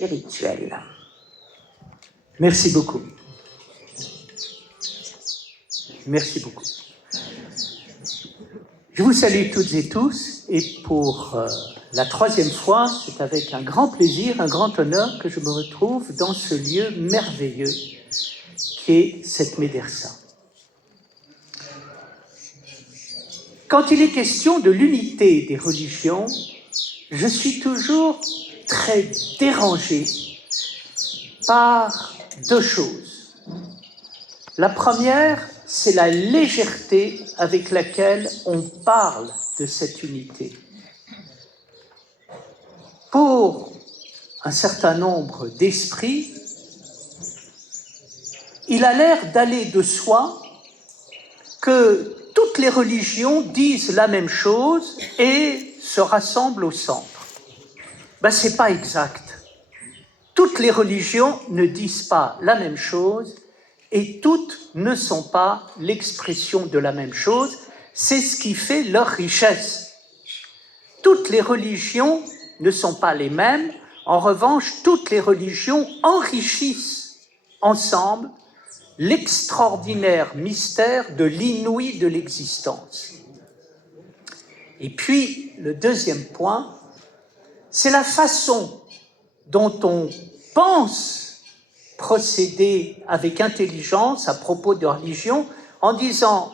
spirituelle. Merci beaucoup. Merci beaucoup. Je vous salue toutes et tous, et pour la troisième fois, c'est avec un grand plaisir, un grand honneur que je me retrouve dans ce lieu merveilleux qui est cette médersa. Quand il est question de l'unité des religions, je suis toujours très dérangé par deux choses. La première, c'est la légèreté avec laquelle on parle de cette unité. Pour un certain nombre d'esprits, il a l'air d'aller de soi que toutes les religions disent la même chose et se rassemblent au centre. Ce n'est pas exact. Toutes les religions ne disent pas la même chose et toutes ne sont pas l'expression de la même chose. C'est ce qui fait leur richesse. Toutes les religions ne sont pas les mêmes. En revanche, toutes les religions enrichissent ensemble l'extraordinaire mystère de l'inouï de l'existence. Et puis, le deuxième point, c'est la façon dont on pense procéder avec intelligence à propos de religion en disant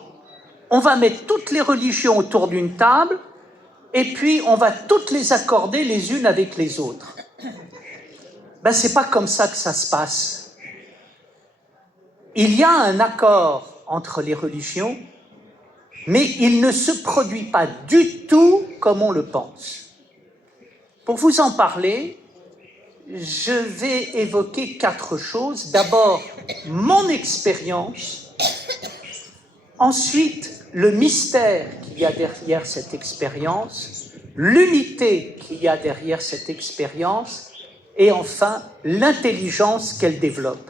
on va mettre toutes les religions autour d'une table et puis on va toutes les accorder les unes avec les autres. C'est pas comme ça que ça se passe. Il y a un accord entre les religions, mais il ne se produit pas du tout comme on le pense. Pour vous en parler, je vais évoquer 4 choses. D'abord, mon expérience. Ensuite, le mystère qu'il y a derrière cette expérience. L'unité qu'il y a derrière cette expérience. Et enfin, l'intelligence qu'elle développe.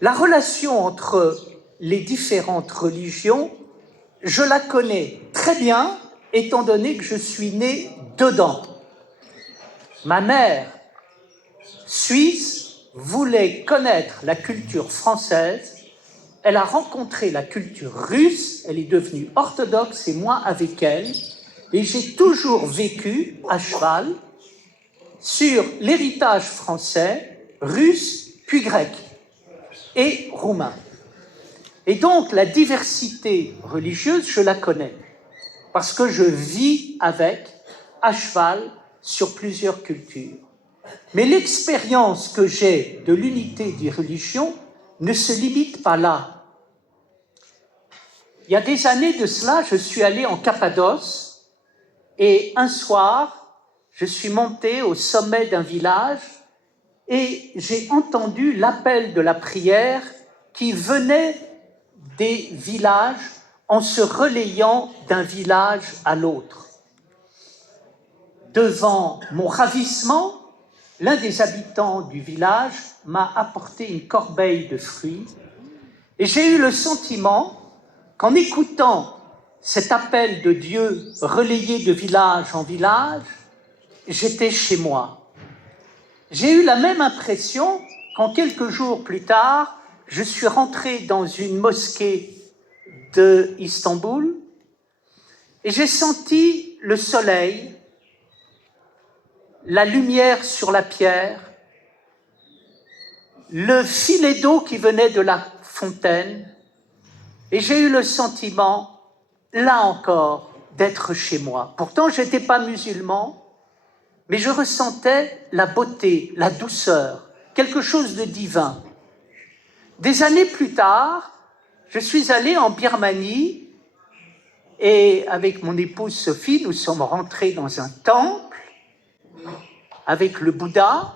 La relation entre les différentes religions, je la connais très bien, étant donné que je suis né dedans. Ma mère, suisse, voulait connaître la culture française. Elle a rencontré la culture russe. Elle est devenue orthodoxe et moi avec elle. Et j'ai toujours vécu à cheval sur l'héritage français, russe, puis grec et roumain. Et donc, la diversité religieuse, je la connais parce que je vis avec, à cheval, sur plusieurs cultures. Mais l'expérience que j'ai de l'unité des religions ne se limite pas là. Il y a des années de cela, je suis allé en Cappadoce et un soir, je suis monté au sommet d'un village et j'ai entendu l'appel de la prière qui venait des villages en se relayant d'un village à l'autre. Devant mon ravissement, l'un des habitants du village m'a apporté une corbeille de fruits et j'ai eu le sentiment qu'en écoutant cet appel de Dieu relayé de village en village, j'étais chez moi. J'ai eu la même impression quand quelques jours plus tard, je suis rentré dans une mosquée de Istanbul et j'ai senti le soleil, la lumière sur la pierre, le filet d'eau qui venait de la fontaine, et j'ai eu le sentiment, là encore, d'être chez moi. Pourtant, je n'étais pas musulman, mais je ressentais la beauté, la douceur, quelque chose de divin. Des années plus tard, je suis allé en Birmanie, et avec mon épouse Sophie, nous sommes rentrés dans un temple, avec le Bouddha,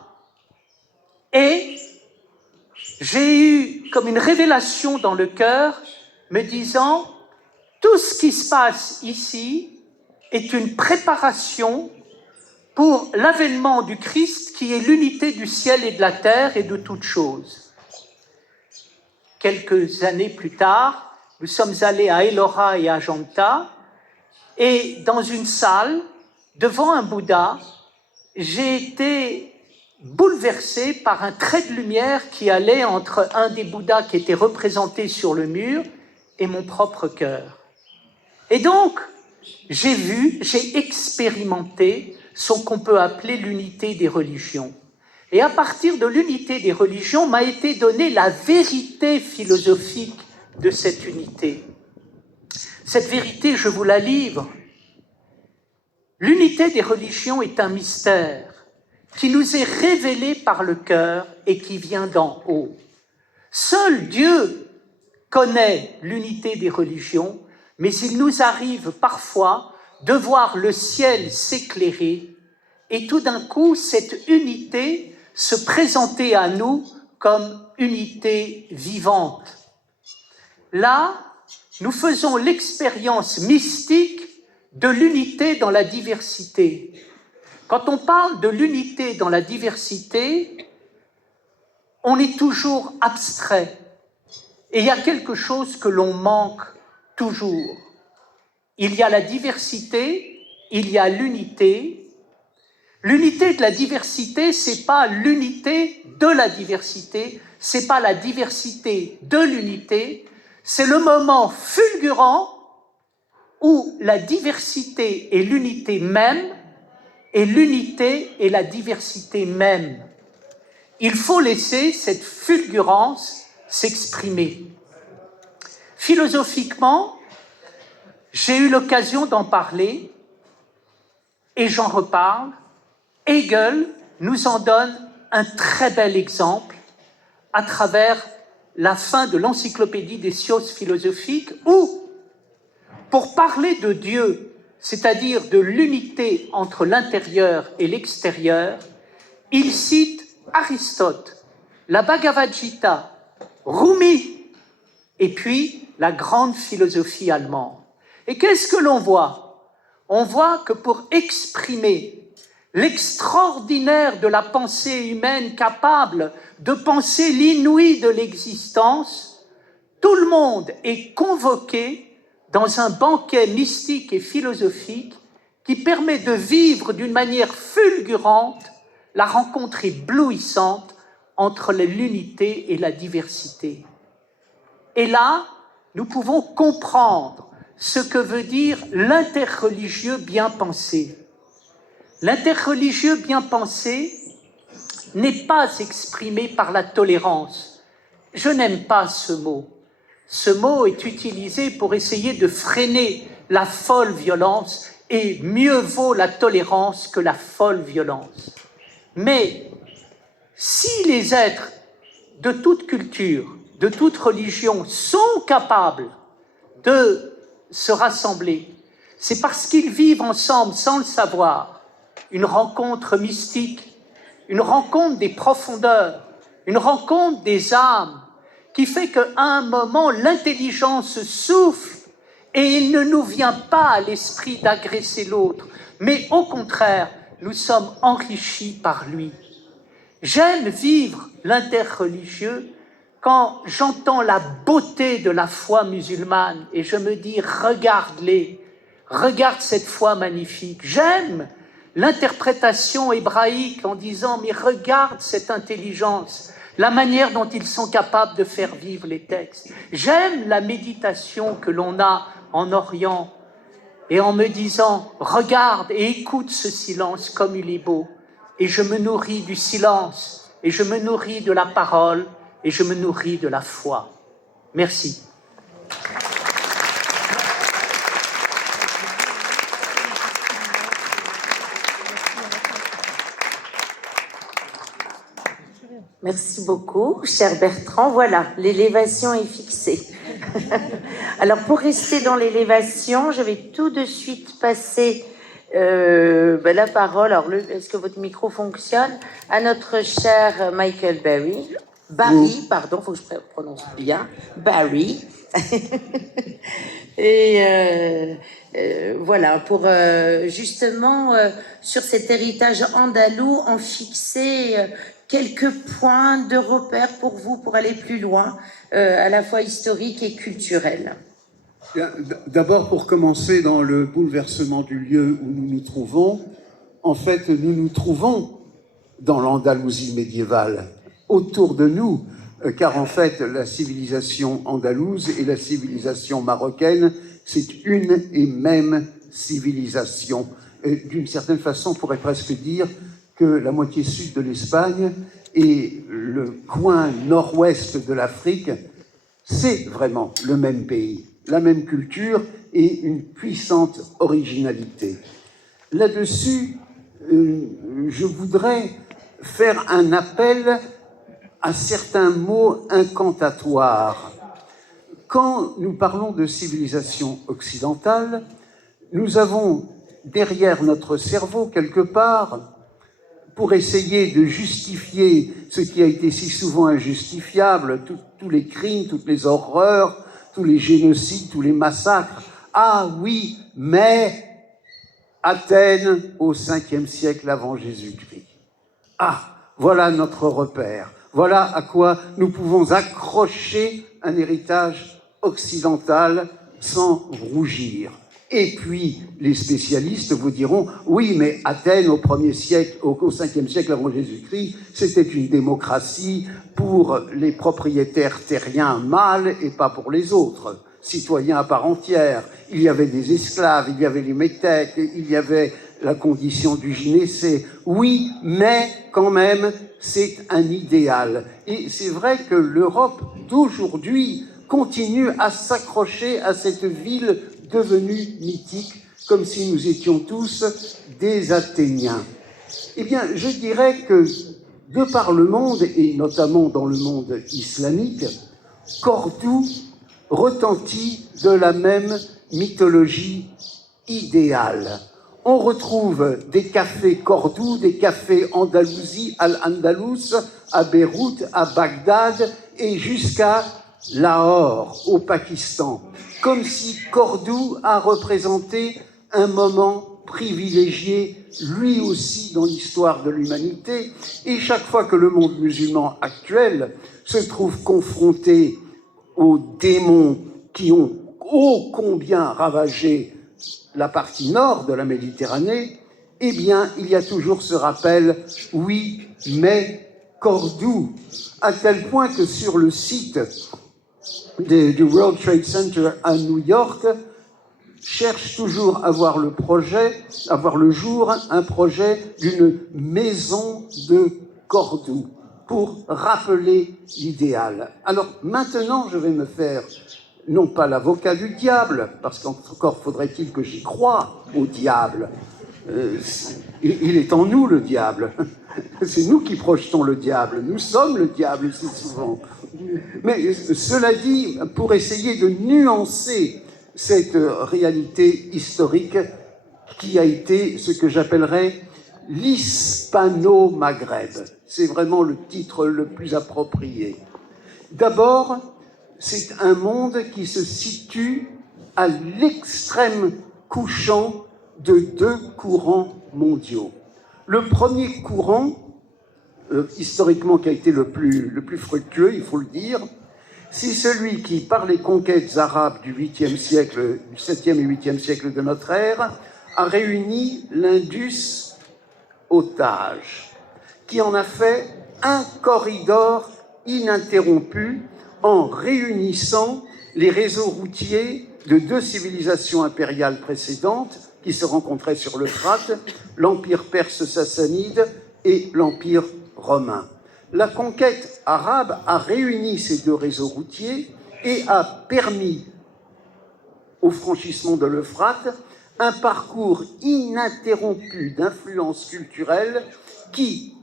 et j'ai eu comme une révélation dans le cœur, me disant, tout ce qui se passe ici est une préparation pour l'avènement du Christ qui est l'unité du ciel et de la terre et de toutes choses. Quelques années plus tard, nous sommes allés à Ellora et à Ajanta, et dans une salle, devant un Bouddha, j'ai été bouleversé par un trait de lumière qui allait entre un des Bouddhas qui était représenté sur le mur et mon propre cœur. Et donc, j'ai expérimenté ce qu'on peut appeler l'unité des religions. Et à partir de l'unité des religions m'a été donnée la vérité philosophique de cette unité. Cette vérité, je vous la livre. L'unité des religions est un mystère qui nous est révélé par le cœur et qui vient d'en haut. Seul Dieu connaît l'unité des religions, mais il nous arrive parfois de voir le ciel s'éclairer et tout d'un coup, cette unité se présenter à nous comme unité vivante. Là, nous faisons l'expérience mystique de l'unité dans la diversité. Quand on parle de l'unité dans la diversité, on est toujours abstrait. Et il y a quelque chose que l'on manque toujours. Il y a la diversité, il y a l'unité. L'unité de la diversité, c'est pas l'unité de la diversité, c'est pas la diversité de l'unité, c'est le moment fulgurant où la diversité est l'unité même et l'unité est la diversité même. Il faut laisser cette fulgurance s'exprimer. Philosophiquement, j'ai eu l'occasion d'en parler et j'en reparle. Hegel nous en donne un très bel exemple à travers la fin de l'Encyclopédie des sciences philosophiques où, pour parler de Dieu, c'est-à-dire de l'unité entre l'intérieur et l'extérieur, il cite Aristote, la Bhagavad Gita, Rumi, et puis la grande philosophie allemande. Et qu'est-ce que l'on voit? On voit que pour exprimer l'extraordinaire de la pensée humaine capable de penser l'inouï de l'existence, tout le monde est convoqué dans un banquet mystique et philosophique qui permet de vivre d'une manière fulgurante la rencontre éblouissante entre l'unité et la diversité. Et là, nous pouvons comprendre ce que veut dire l'interreligieux bien pensé. L'interreligieux bien pensé n'est pas exprimé par la tolérance. Je n'aime pas ce mot. Ce mot est utilisé pour essayer de freiner la folle violence et mieux vaut la tolérance que la folle violence. Mais si les êtres de toute culture, de toute religion sont capables de se rassembler, c'est parce qu'ils vivent ensemble sans le savoir, une rencontre mystique, une rencontre des profondeurs, une rencontre des âmes, qui fait qu'à un moment, l'intelligence souffle et il ne nous vient pas à l'esprit d'agresser l'autre, mais au contraire, nous sommes enrichis par lui. J'aime vivre l'interreligieux quand j'entends la beauté de la foi musulmane et je me dis, regarde-les, regarde cette foi magnifique. J'aime l'interprétation hébraïque en disant, mais regarde cette intelligence, la manière dont ils sont capables de faire vivre les textes. J'aime la méditation que l'on a en Orient et en me disant, regarde et écoute ce silence comme il est beau. Et je me nourris du silence, et je me nourris de la parole, et je me nourris de la foi. Merci. Merci beaucoup, cher Bertrand. Voilà, l'élévation est fixée. Alors, pour rester dans l'élévation, je vais tout de suite passer la parole, alors est-ce que votre micro fonctionne, à notre cher Michael Barry, pardon, il faut que je prononce bien, Barry. Et voilà, pour justement, sur cet héritage andalou, en fixer quelques points de repère pour vous, pour aller plus loin, à la fois historique et culturel. D'abord, pour commencer, dans le bouleversement du lieu où nous nous trouvons, en fait, nous nous trouvons dans l'Andalousie médiévale, autour de nous, car en fait, la civilisation andalouse et la civilisation marocaine, c'est une et même civilisation. D'une certaine façon, on pourrait presque dire que la moitié sud de l'Espagne et le coin nord-ouest de l'Afrique, c'est vraiment le même pays, la même culture et une puissante originalité. Là-dessus, je voudrais faire un appel à certains mots incantatoires. Quand nous parlons de civilisation occidentale, nous avons derrière notre cerveau, quelque part, pour essayer de justifier ce qui a été si souvent injustifiable, tous les crimes, toutes les horreurs, tous les génocides, tous les massacres. Ah oui, mais Athènes au 5e siècle avant Jésus-Christ. Ah, voilà notre repère. Voilà à quoi nous pouvons accrocher un héritage occidental sans rougir. Et puis, les spécialistes vous diront, oui, mais Athènes au 1er siècle, au 5e siècle avant Jésus-Christ, c'était une démocratie pour les propriétaires terriens mâles et pas pour les autres, citoyens à part entière. Il y avait des esclaves, il y avait les métèques, il y avait la condition du gynécée. Oui, mais quand même, c'est un idéal. Et c'est vrai que l'Europe d'aujourd'hui continue à s'accrocher à cette ville devenue mythique, comme si nous étions tous des Athéniens. Eh bien, je dirais que, de par le monde, et notamment dans le monde islamique, Cordoue retentit de la même mythologie idéale. On retrouve des cafés Cordoue, des cafés Andalousie, Al-Andalus, à Beyrouth, à Bagdad et jusqu'à Lahore, au Pakistan. Comme si Cordoue a représenté un moment privilégié, lui aussi, dans l'histoire de l'humanité. Et chaque fois que le monde musulman actuel se trouve confronté aux démons qui ont ô combien ravagé la partie nord de la Méditerranée, eh bien, il y a toujours ce rappel, oui, mais Cordoue, à tel point que sur le site du World Trade Center à New York, cherche toujours à voir le jour, un projet d'une maison de Cordoue pour rappeler l'idéal. Alors maintenant, je vais me faire non pas l'avocat du diable, parce qu'encore faudrait-il que j'y croie au diable. Il est en nous, le diable. C'est nous qui projetons le diable. Nous sommes le diable, si souvent. Mais cela dit, pour essayer de nuancer cette réalité historique qui a été ce que j'appellerais l'hispano-maghreb. C'est vraiment le titre le plus approprié. D'abord, c'est un monde qui se situe à l'extrême couchant de deux courants mondiaux. Le premier courant, historiquement qui a été le plus fructueux, il faut le dire, c'est celui qui, par les conquêtes arabes du 8e siècle, du 7e et 8e siècle de notre ère, a réuni l'Indus au Tage, qui en a fait un corridor ininterrompu en réunissant les réseaux routiers de deux civilisations impériales précédentes qui se rencontraient sur l'Euphrate, l'Empire perse sassanide et l'Empire romain. La conquête arabe a réuni ces deux réseaux routiers et a permis au franchissement de l'Euphrate un parcours ininterrompu d'influences culturelles qui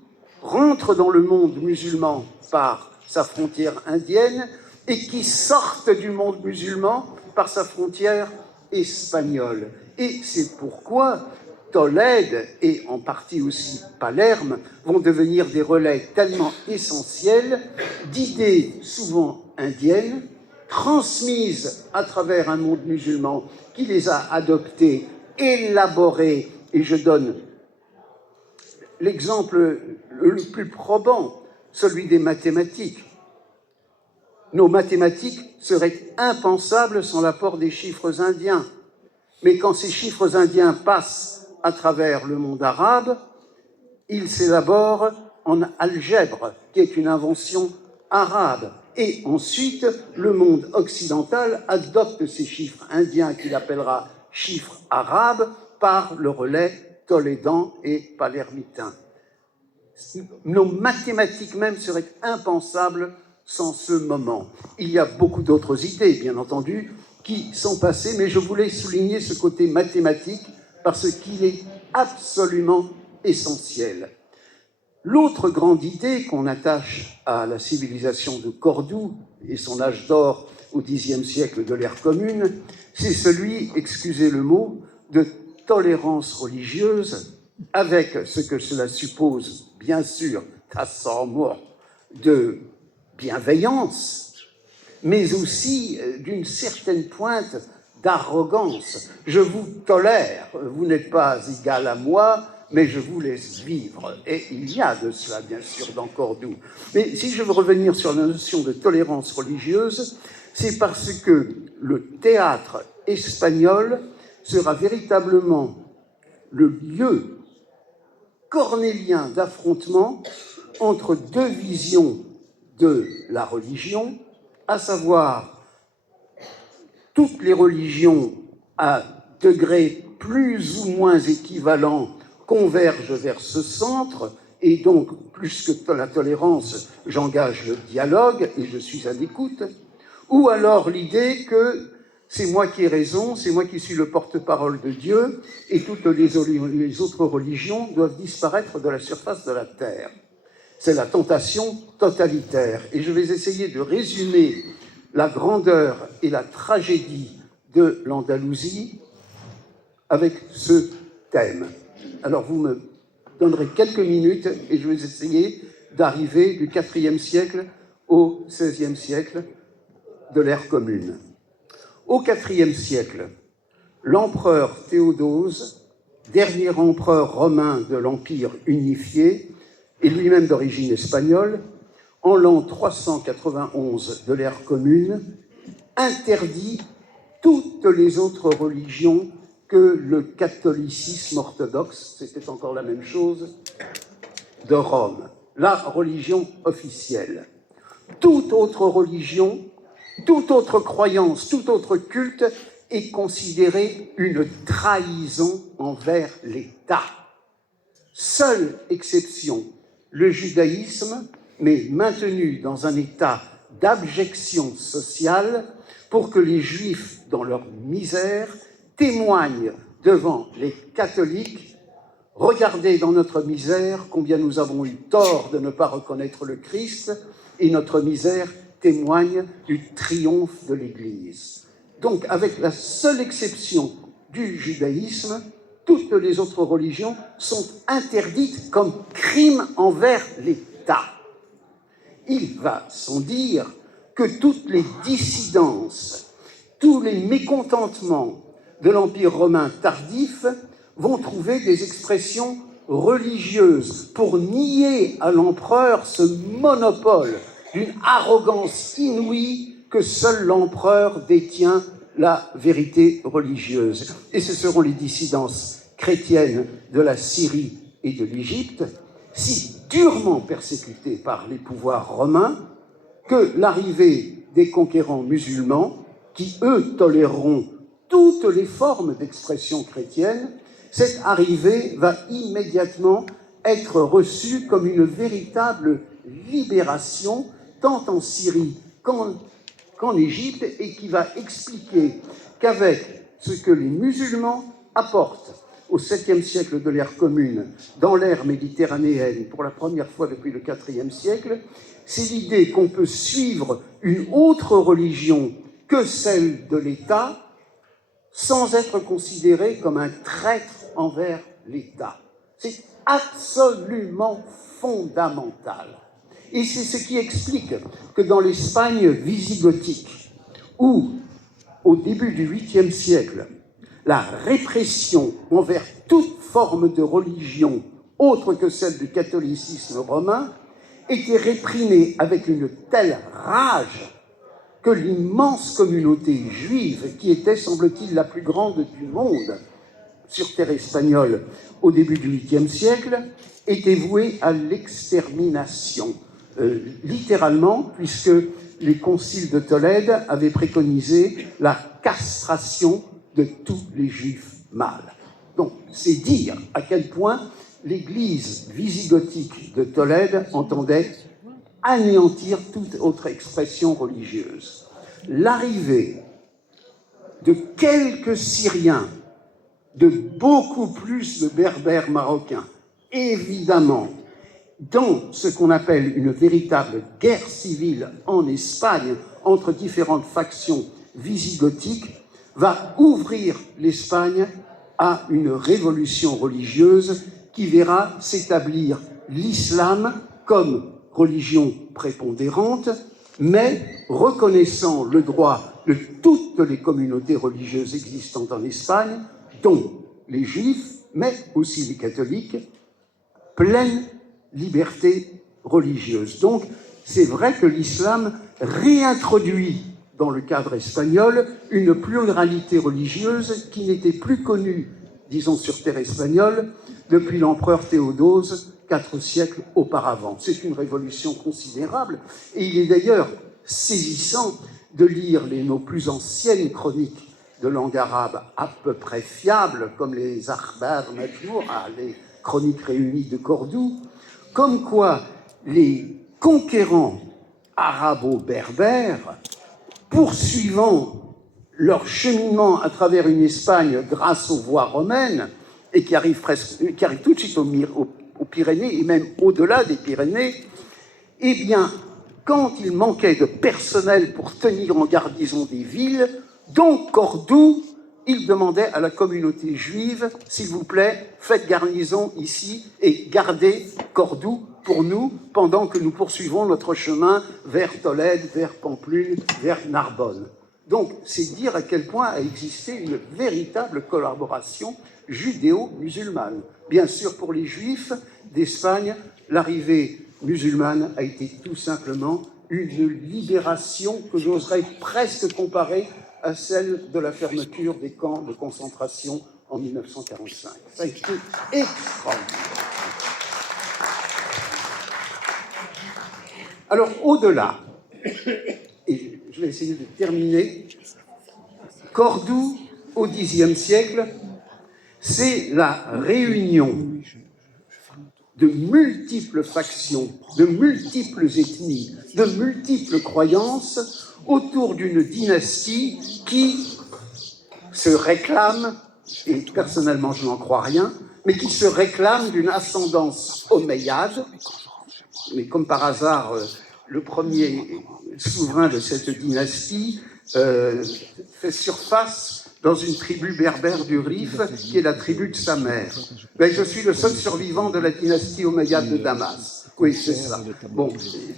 rentre dans le monde musulman par sa frontière indienne et qui sortent du monde musulman par sa frontière espagnole. Et c'est pourquoi Tolède et en partie aussi Palerme vont devenir des relais tellement essentiels d'idées souvent indiennes, transmises à travers un monde musulman qui les a adoptées, élaborées, et je donne l'exemple le plus probant, celui des mathématiques. Nos mathématiques seraient impensables sans l'apport des chiffres indiens. Mais quand ces chiffres indiens passent à travers le monde arabe, il s'élabore en algèbre, qui est une invention arabe. Et ensuite, le monde occidental adopte ces chiffres indiens qu'il appellera chiffres arabes par le relais tolédan et palermitain. Nos mathématiques même seraient impensables sans ce moment. Il y a beaucoup d'autres idées, bien entendu, qui sont passées, mais je voulais souligner ce côté mathématique parce qu'il est absolument essentiel. L'autre grande idée qu'on attache à la civilisation de Cordoue et son âge d'or au Xe siècle de l'ère commune, c'est celui, excusez le mot, de tolérance religieuse, avec ce que cela suppose, bien sûr, de bienveillance, mais aussi d'une certaine pointe d'arrogance. Je vous tolère, vous n'êtes pas égal à moi, mais je vous laisse vivre. Et il y a de cela, bien sûr, dans Cordoue. Mais si je veux revenir sur la notion de tolérance religieuse, c'est parce que le théâtre espagnol sera véritablement le lieu cornélien d'affrontement entre deux visions de la religion, à savoir toutes les religions à degrés plus ou moins équivalents convergent vers ce centre, et donc, plus que la tolérance, j'engage le dialogue et je suis à l'écoute, ou alors l'idée que c'est moi qui ai raison, c'est moi qui suis le porte-parole de Dieu, et toutes les autres religions doivent disparaître de la surface de la terre. C'est la tentation totalitaire. Et je vais essayer de résumer la grandeur et la tragédie de l'Andalousie avec ce thème. Alors vous me donnerez quelques minutes et je vais essayer d'arriver du IVe siècle au XVIe siècle de l'ère commune. Au IVe siècle, l'empereur Théodose, dernier empereur romain de l'Empire unifié, et lui-même d'origine espagnole, en l'an 391 de l'ère commune, interdit toutes les autres religions que le catholicisme orthodoxe, c'était encore la même chose, de Rome, la religion officielle. Toute autre religion, toute autre croyance, tout autre culte est considéré une trahison envers l'État. Seule exception, le judaïsme, mais maintenu dans un état d'abjection sociale pour que les Juifs, dans leur misère, témoignent devant les catholiques « Regardez dans notre misère combien nous avons eu tort de ne pas reconnaître le Christ et notre misère témoigne du triomphe de l'Église. » Donc, avec la seule exception du judaïsme, toutes les autres religions sont interdites comme crime envers l'État. Il va sans dire que toutes les dissidences, tous les mécontentements de l'Empire romain tardif vont trouver des expressions religieuses pour nier à l'empereur ce monopole d'une arrogance inouïe que seul l'empereur détient la vérité religieuse. Et ce seront les dissidences chrétiennes de la Syrie et de l'Égypte, si durement persécutées par les pouvoirs romains, que l'arrivée des conquérants musulmans, qui eux toléreront toutes les formes d'expression chrétienne, cette arrivée va immédiatement être reçue comme une véritable libération, tant en Syrie qu'en Égypte, et qui va expliquer qu'avec ce que les musulmans apportent au 7e siècle de l'ère commune, dans l'ère méditerranéenne, pour la première fois depuis le 4e siècle, c'est l'idée qu'on peut suivre une autre religion que celle de l'État sans être considéré comme un traître envers l'État. C'est absolument fondamental. Et c'est ce qui explique que dans l'Espagne wisigothique, où, au début du 8e siècle, la répression envers toute forme de religion autre que celle du catholicisme romain était réprimée avec une telle rage que l'immense communauté juive, qui était, semble-t-il, la plus grande du monde, sur terre espagnole au début du 8e siècle était vouée à l'extermination. Littéralement, puisque les conciles de Tolède avaient préconisé la castration de tous les juifs mâles. Donc, c'est dire à quel point l'église wisigothique de Tolède entendait anéantir toute autre expression religieuse. L'arrivée de quelques Syriens, de beaucoup plus de Berbères marocains, évidemment, dans ce qu'on appelle une véritable guerre civile en Espagne entre différentes factions wisigothiques, va ouvrir l'Espagne à une révolution religieuse qui verra s'établir l'islam comme religion prépondérante, mais reconnaissant le droit de toutes les communautés religieuses existantes en Espagne, dont les juifs, mais aussi les catholiques, pleine liberté religieuse. Donc, c'est vrai que l'islam réintroduit dans le cadre espagnol une pluralité religieuse qui n'était plus connue, disons, sur terre espagnole depuis l'empereur Théodose 4 siècles auparavant. C'est une révolution considérable et il est d'ailleurs saisissant de lire nos plus anciennes chroniques de langue arabe à peu près fiables, comme les Akhbar Majmoura, les chroniques réunies de Cordoue, comme quoi les conquérants arabo-berbères, poursuivant leur cheminement à travers une Espagne grâce aux voies romaines, et qui arrivent tout de suite aux Pyrénées, et même au-delà des Pyrénées, eh bien, quand il manquait de personnel pour tenir en garnison des villes, dont Cordoue, il demandait à la communauté juive, s'il vous plaît, faites garnison ici et gardez Cordoue pour nous pendant que nous poursuivons notre chemin vers Tolède, vers Pampelune, vers Narbonne. Donc, c'est dire à quel point a existé une véritable collaboration judéo-musulmane. Bien sûr, pour les Juifs d'Espagne, l'arrivée musulmane a été tout simplement une libération que j'oserais presque comparer à celle de la fermeture des camps de concentration en 1945. Ça a été extraordinaire. Alors, au-delà, et je vais essayer de terminer, Cordoue, au Xe siècle, c'est la réunion de multiples factions, de multiples ethnies, de multiples croyances autour d'une dynastie qui se réclame, et personnellement je n'en crois rien, mais qui se réclame d'une ascendance omeyyade. Mais comme par hasard, le premier souverain de cette dynastie fait surface dans une tribu berbère du Rif, qui est la tribu de sa mère. Mais je suis le seul survivant de la dynastie omeyyade de Damas. Oui, c'est ça. Bon,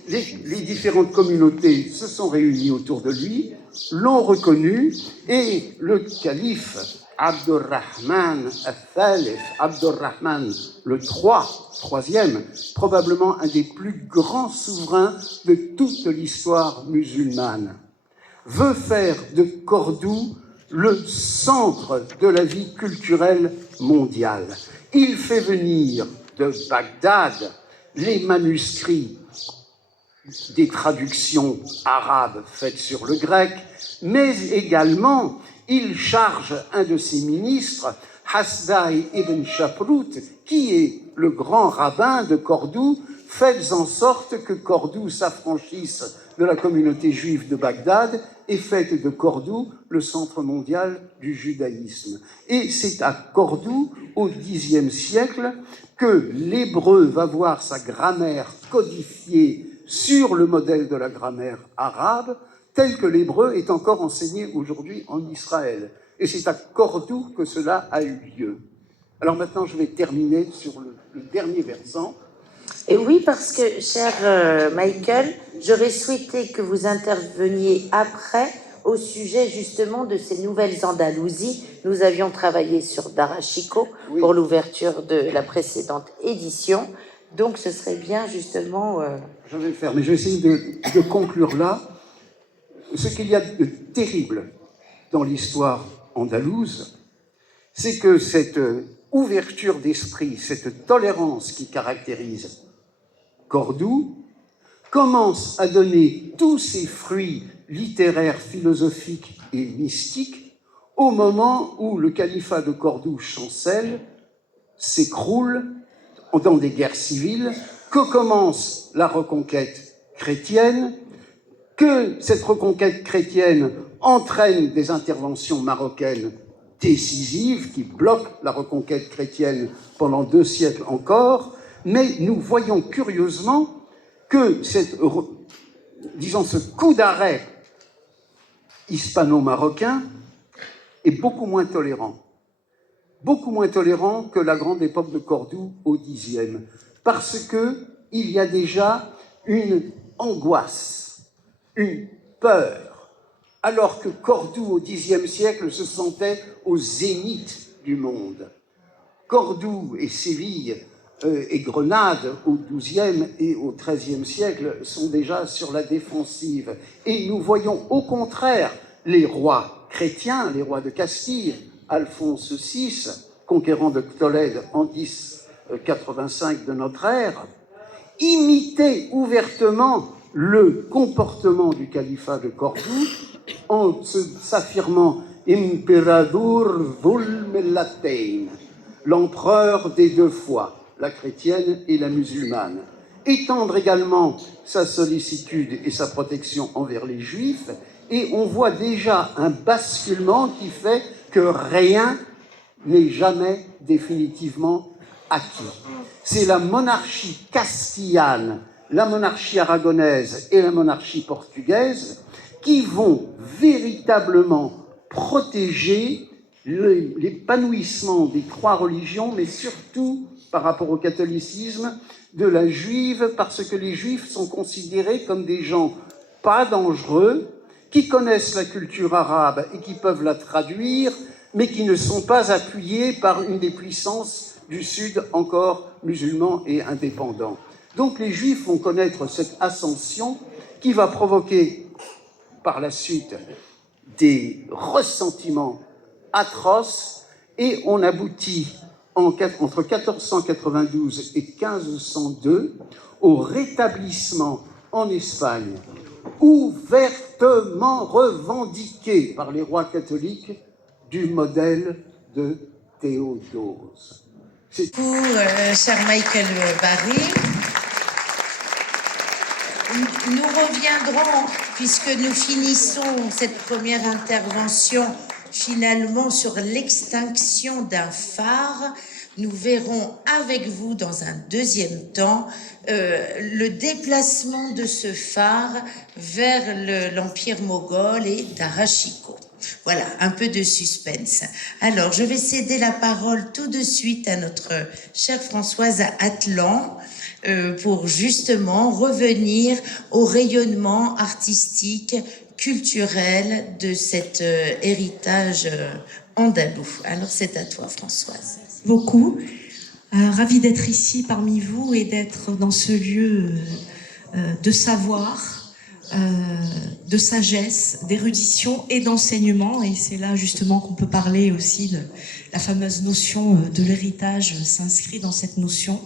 les différentes communautés se sont réunies autour de lui, l'ont reconnu, et le calife Abdurrahman al-Thalith, Abdurrahman le troisième, probablement un des plus grands souverains de toute l'histoire musulmane, veut faire de Cordoue le centre de la vie culturelle mondiale. Il fait venir de Bagdad les manuscrits des traductions arabes faites sur le grec, mais également il charge un de ses ministres, Hasdai ibn Shaprut, qui est le grand rabbin de Cordoue, faites en sorte que Cordoue s'affranchisse de la communauté juive de Bagdad et faites de Cordoue le centre mondial du judaïsme. Et c'est à Cordoue, au Xe siècle, que l'hébreu va voir sa grammaire codifiée sur le modèle de la grammaire arabe, tel que l'hébreu est encore enseigné aujourd'hui en Israël. Et c'est à Cordoue que cela a eu lieu. Alors maintenant, je vais terminer sur le dernier versant. Et oui, parce que, cher Michael, j'aurais souhaité que vous interveniez après au sujet justement de ces nouvelles Andalousies. Nous avions travaillé sur Darachico pour l'ouverture de la précédente édition. Donc ce serait bien justement... Je vais le faire, mais je vais essayer de conclure là. Ce qu'il y a de terrible dans l'histoire andalouse, c'est que cette ouverture d'esprit, cette tolérance qui caractérise Cordoue, commence à donner tous ses fruits littéraires, philosophiques et mystiques au moment où le califat de Cordoue chancelle, s'écroule dans des guerres civiles, que commence la reconquête chrétienne, que cette reconquête chrétienne entraîne des interventions marocaines décisives qui bloquent la reconquête chrétienne pendant 2 siècles encore, mais nous voyons curieusement que ce coup d'arrêt hispano-marocain est beaucoup moins tolérant que la grande époque de Cordoue au Xe, parce qu'il y a déjà une angoisse, une peur, alors que Cordoue au Xe siècle se sentait au zénith du monde. Cordoue et Séville et Grenade au XIIe et au XIIIe siècle sont déjà sur la défensive. Et nous voyons au contraire les rois chrétiens, les rois de Castille, Alphonse VI, conquérant de Tolède en 1085 de notre ère, imiter ouvertement le comportement du califat de Cordoue en s'affirmant « Imperadur vulmelatein », l'empereur des 2 foi, la chrétienne et la musulmane. Étendre également sa sollicitude et sa protection envers les juifs, et on voit déjà un basculement qui fait que rien n'est jamais définitivement acquis. C'est la monarchie castillane, la monarchie aragonaise et la monarchie portugaise qui vont véritablement protéger l'épanouissement des 3 religions, mais surtout, par rapport au catholicisme, de la juive, parce que les juifs sont considérés comme des gens pas dangereux, qui connaissent la culture arabe et qui peuvent la traduire, mais qui ne sont pas appuyés par une des puissances du Sud encore musulmans et indépendants. Donc les Juifs vont connaître cette ascension qui va provoquer par la suite des ressentiments atroces, et on aboutit entre 1492 et 1502 au rétablissement en Espagne, ouvertement revendiqué par les rois catholiques, du modèle de Théodose. Pour cher Michael Barry, nous reviendrons, puisque nous finissons cette première intervention finalement sur l'extinction d'un phare. Nous verrons avec vous dans un deuxième temps le déplacement de ce phare vers l'Empire moghol et Tarashiko. Voilà, un peu de suspense. Alors, je vais céder la parole tout de suite à notre chère Françoise Atlan pour justement revenir au rayonnement artistique, culturel de cet héritage andalou. Alors, c'est à toi, Françoise. Beaucoup. Ravie d'être ici parmi vous et d'être dans ce lieu de savoir, de sagesse, d'érudition et d'enseignement. Et c'est là justement qu'on peut parler aussi de la fameuse notion de l'héritage s'inscrit dans cette notion.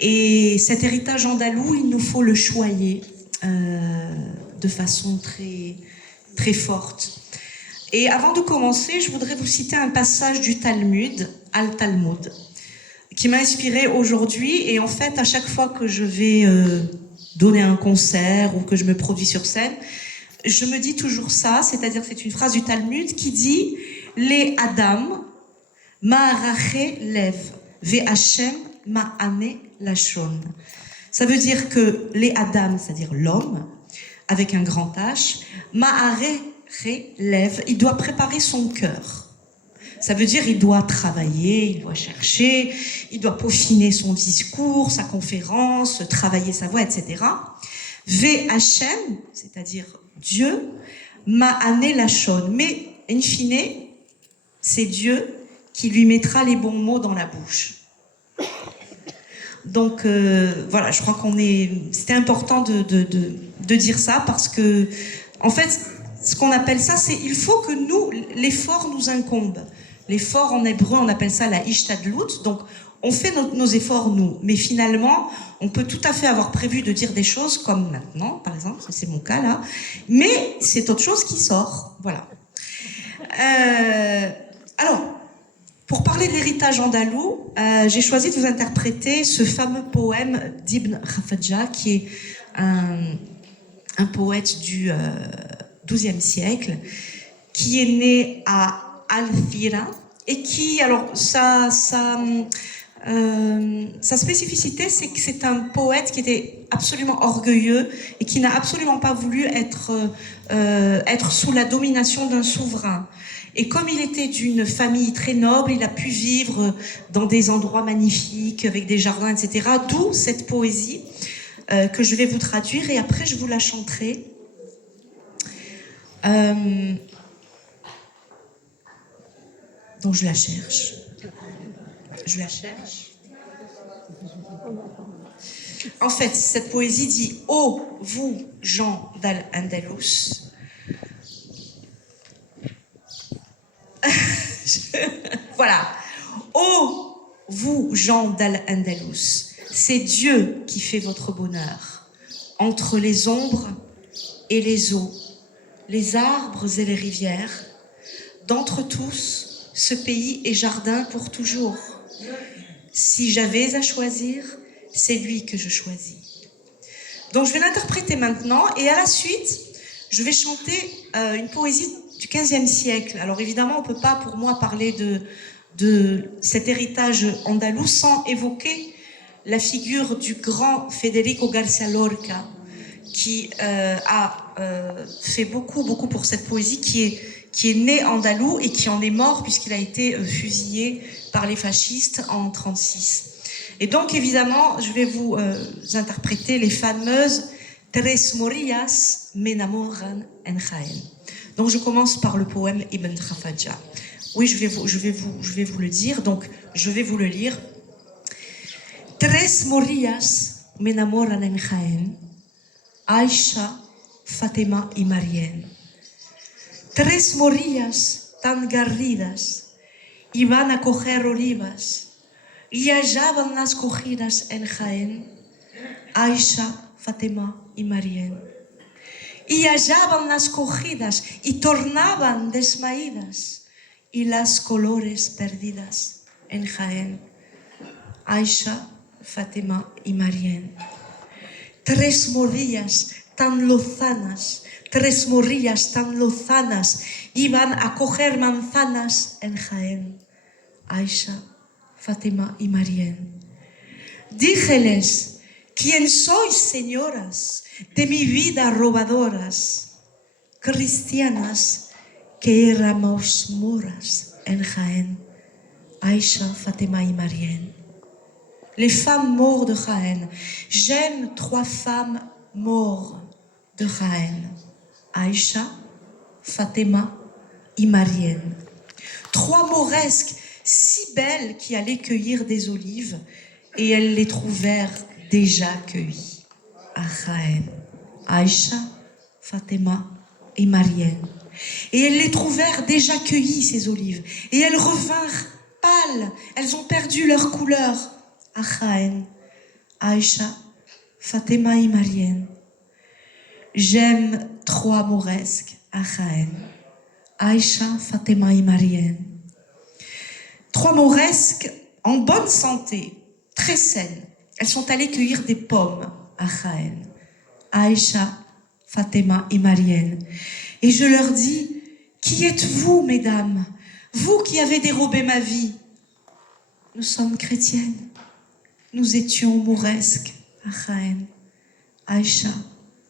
Et cet héritage andalou, il nous faut le choyer de façon très, très forte. Et avant de commencer, je voudrais vous citer un passage du Talmud, Al-Talmud, qui m'a inspiré aujourd'hui. Et en fait, à chaque fois que je vais donner un concert ou que je me produis sur scène, je me dis toujours ça, c'est-à-dire c'est une phrase du Talmud qui dit « Les Adam ma'arache lev ve Hashem ma'ane lachon ». Ça veut dire que les Adam, c'est-à-dire l'homme, avec un grand H, ma'arache lev, il doit préparer son cœur. Ça veut dire il doit travailler, il doit chercher, il doit peaufiner son discours, sa conférence, travailler sa voix, etc. Ve Hashem, c'est-à-dire Dieu, ma'ane lachon. Mais, in fine, c'est Dieu qui lui mettra les bons mots dans la bouche. Donc, voilà, je crois c'était important de dire ça parce que, en fait, ce qu'on appelle ça, c'est il faut que nous, l'effort nous incombe. L'effort en hébreu, on appelle ça la ishtadlut. Donc, on fait nos efforts, nous. Mais finalement, on peut tout à fait avoir prévu de dire des choses comme maintenant, par exemple, c'est mon cas là. Mais c'est autre chose qui sort. Voilà. Alors, pour parler de l'héritage andalou, j'ai choisi de vous interpréter ce fameux poème d'Ibn Khafadja, qui est un poète du XIIe siècle, qui est né à Alfira, et qui, alors, sa spécificité, c'est que c'est un poète qui était absolument orgueilleux et qui n'a absolument pas voulu être sous la domination d'un souverain. Et comme il était d'une famille très noble, il a pu vivre dans des endroits magnifiques, avec des jardins, etc. D'où cette poésie que je vais vous traduire, et après je vous la chanterai. Donc je la cherche. Je la cherche. En fait, cette poésie dit « Ô vous, gens d'Al-Andalus », voilà. « Ô vous, gens d'Al-Andalus », c'est Dieu qui fait votre bonheur. Entre les ombres et les eaux, les arbres et les rivières, d'entre tous, ce pays est jardin pour toujours. Si j'avais à choisir, c'est lui que je choisis. Donc je vais l'interpréter maintenant, et à la suite, je vais chanter une poésie du XVe siècle. Alors évidemment, on ne peut pas pour moi parler de cet héritage andalou sans évoquer la figure du grand Federico García Lorca, qui a fait beaucoup pour cette poésie, qui est né andalou et qui en est mort puisqu'il a été fusillé par les fascistes en 1936. Et donc évidemment, je vais vous interpréter les fameuses Tres Morillas m'enamoran en Jaén. Donc je commence par le poème Ibn Khafadja. Oui, je vais vous le dire, donc je vais vous le lire. Tres morillas me enamoran en Jaén, Aisha, Fatima y Marién. Tres morillas tan garridas iban a coger olivas y hallaban las cogidas en Jaén, Aisha, Fatima y Marién. Y hallaban las cogidas y tornaban desmaídas y las colores perdidas en Jaén, Aisha, Fatima y Marién. Tres morillas tan lozanas, tres morillas tan lozanas iban a coger manzanas en Jaén, Aisha, Fatima y Marién. Díjeles, ¿quién sois, señoras, de mi vida robadoras? Cristianas que éramos moras en Jaén, Aisha, Fatima y Marién. Les femmes mortes de Jaén. J'aime trois femmes mortes de Jaén. Aïcha, Fatima et Marienne. Trois mauresques si belles qui allaient cueillir des olives, et elles les trouvèrent déjà cueillies à Jaén. Aïcha, Fatima et Marienne. Et elles les trouvèrent déjà cueillies, ces olives. Et elles revinrent pâles. Elles ont perdu leur couleur. À Jaén, Aïcha, Fatima et Marienne. J'aime trois mauresques à Jaén, Aïcha, Fatima et Marienne. Trois mauresques en bonne santé, très saines. Elles sont allées cueillir des pommes à Jaén, Aïcha, Fatima et Marienne. Et je leur dis, qui êtes-vous, mesdames, vous qui avez dérobé ma vie? Nous sommes chrétiennes. Nous étions mauresques à Jaén, Aïcha,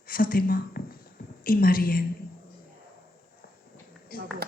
Fatima et Marienne. Bravo.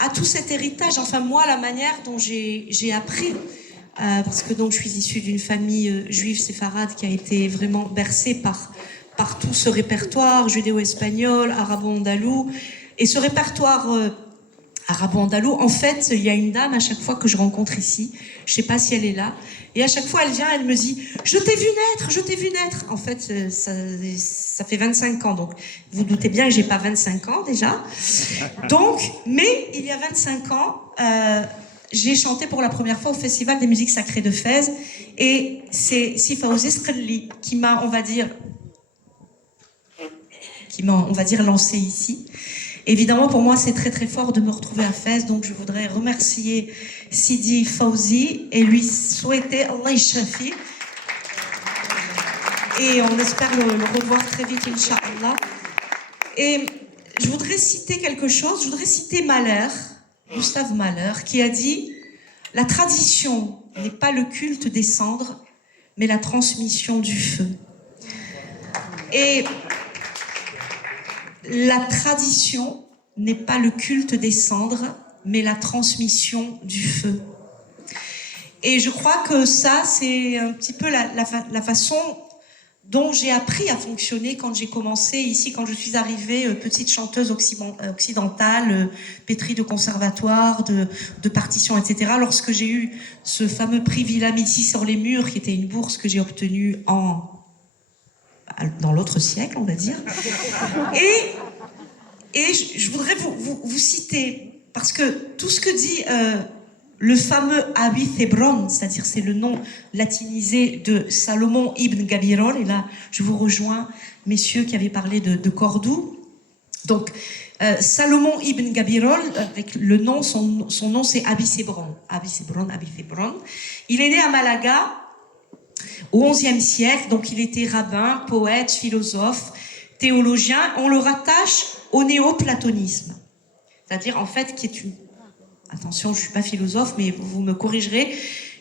À tout cet héritage, enfin moi, la manière dont j'ai appris, parce que donc je suis issue d'une famille juive séfarade qui a été vraiment bercée par tout ce répertoire judéo-espagnol, arabo-andalou, et ce répertoire arabo-andalou, en fait, il y a une dame à chaque fois que je rencontre ici, je sais pas si elle est là, et à chaque fois elle vient, elle me dit « Je t'ai vu naître, je t'ai vu naître !» En fait, ça fait 25 ans, donc vous doutez bien que j'ai pas 25 ans déjà. Donc, mais il y a 25 ans, j'ai chanté pour la première fois au Festival des musiques sacrées de Fès, et c'est Fawzi Sqelli qui m'a, on va dire, lancé ici. Évidemment, pour moi, c'est très très fort de me retrouver à Fès, donc je voudrais remercier Sidi Fawzi et lui souhaiter Allah Yashrafi. Et on espère le revoir très vite, Inch'Allah. Et je voudrais citer quelque chose, je voudrais citer Mahler, Gustave Mahler, qui a dit « La tradition n'est pas le culte des cendres, mais la transmission du feu. » Et la tradition n'est pas le culte des cendres, mais la transmission du feu. Et je crois que ça, c'est un petit peu la façon dont j'ai appris à fonctionner quand j'ai commencé ici, quand je suis arrivée, petite chanteuse occidentale, pétrie de conservatoire, de partitions, etc. Lorsque j'ai eu ce fameux prix Villa Métis sur les murs, qui était une bourse que j'ai obtenue dans l'autre siècle, on va dire. Et je voudrais vous citer, parce que tout ce que dit le fameux Abi Thebron, c'est-à-dire c'est le nom latinisé de Salomon ibn Gabirol, et là je vous rejoins, messieurs qui avaient parlé de Cordoue. Donc Salomon ibn Gabirol, avec le nom, son nom c'est Abi Thebron. Abi Thebron. Il est né à Malaga au XIe siècle, donc il était rabbin, poète, philosophe, théologien. On le rattache au néoplatonisme, c'est-à-dire en fait qui est une, attention, je suis pas philosophe, mais vous me corrigerez,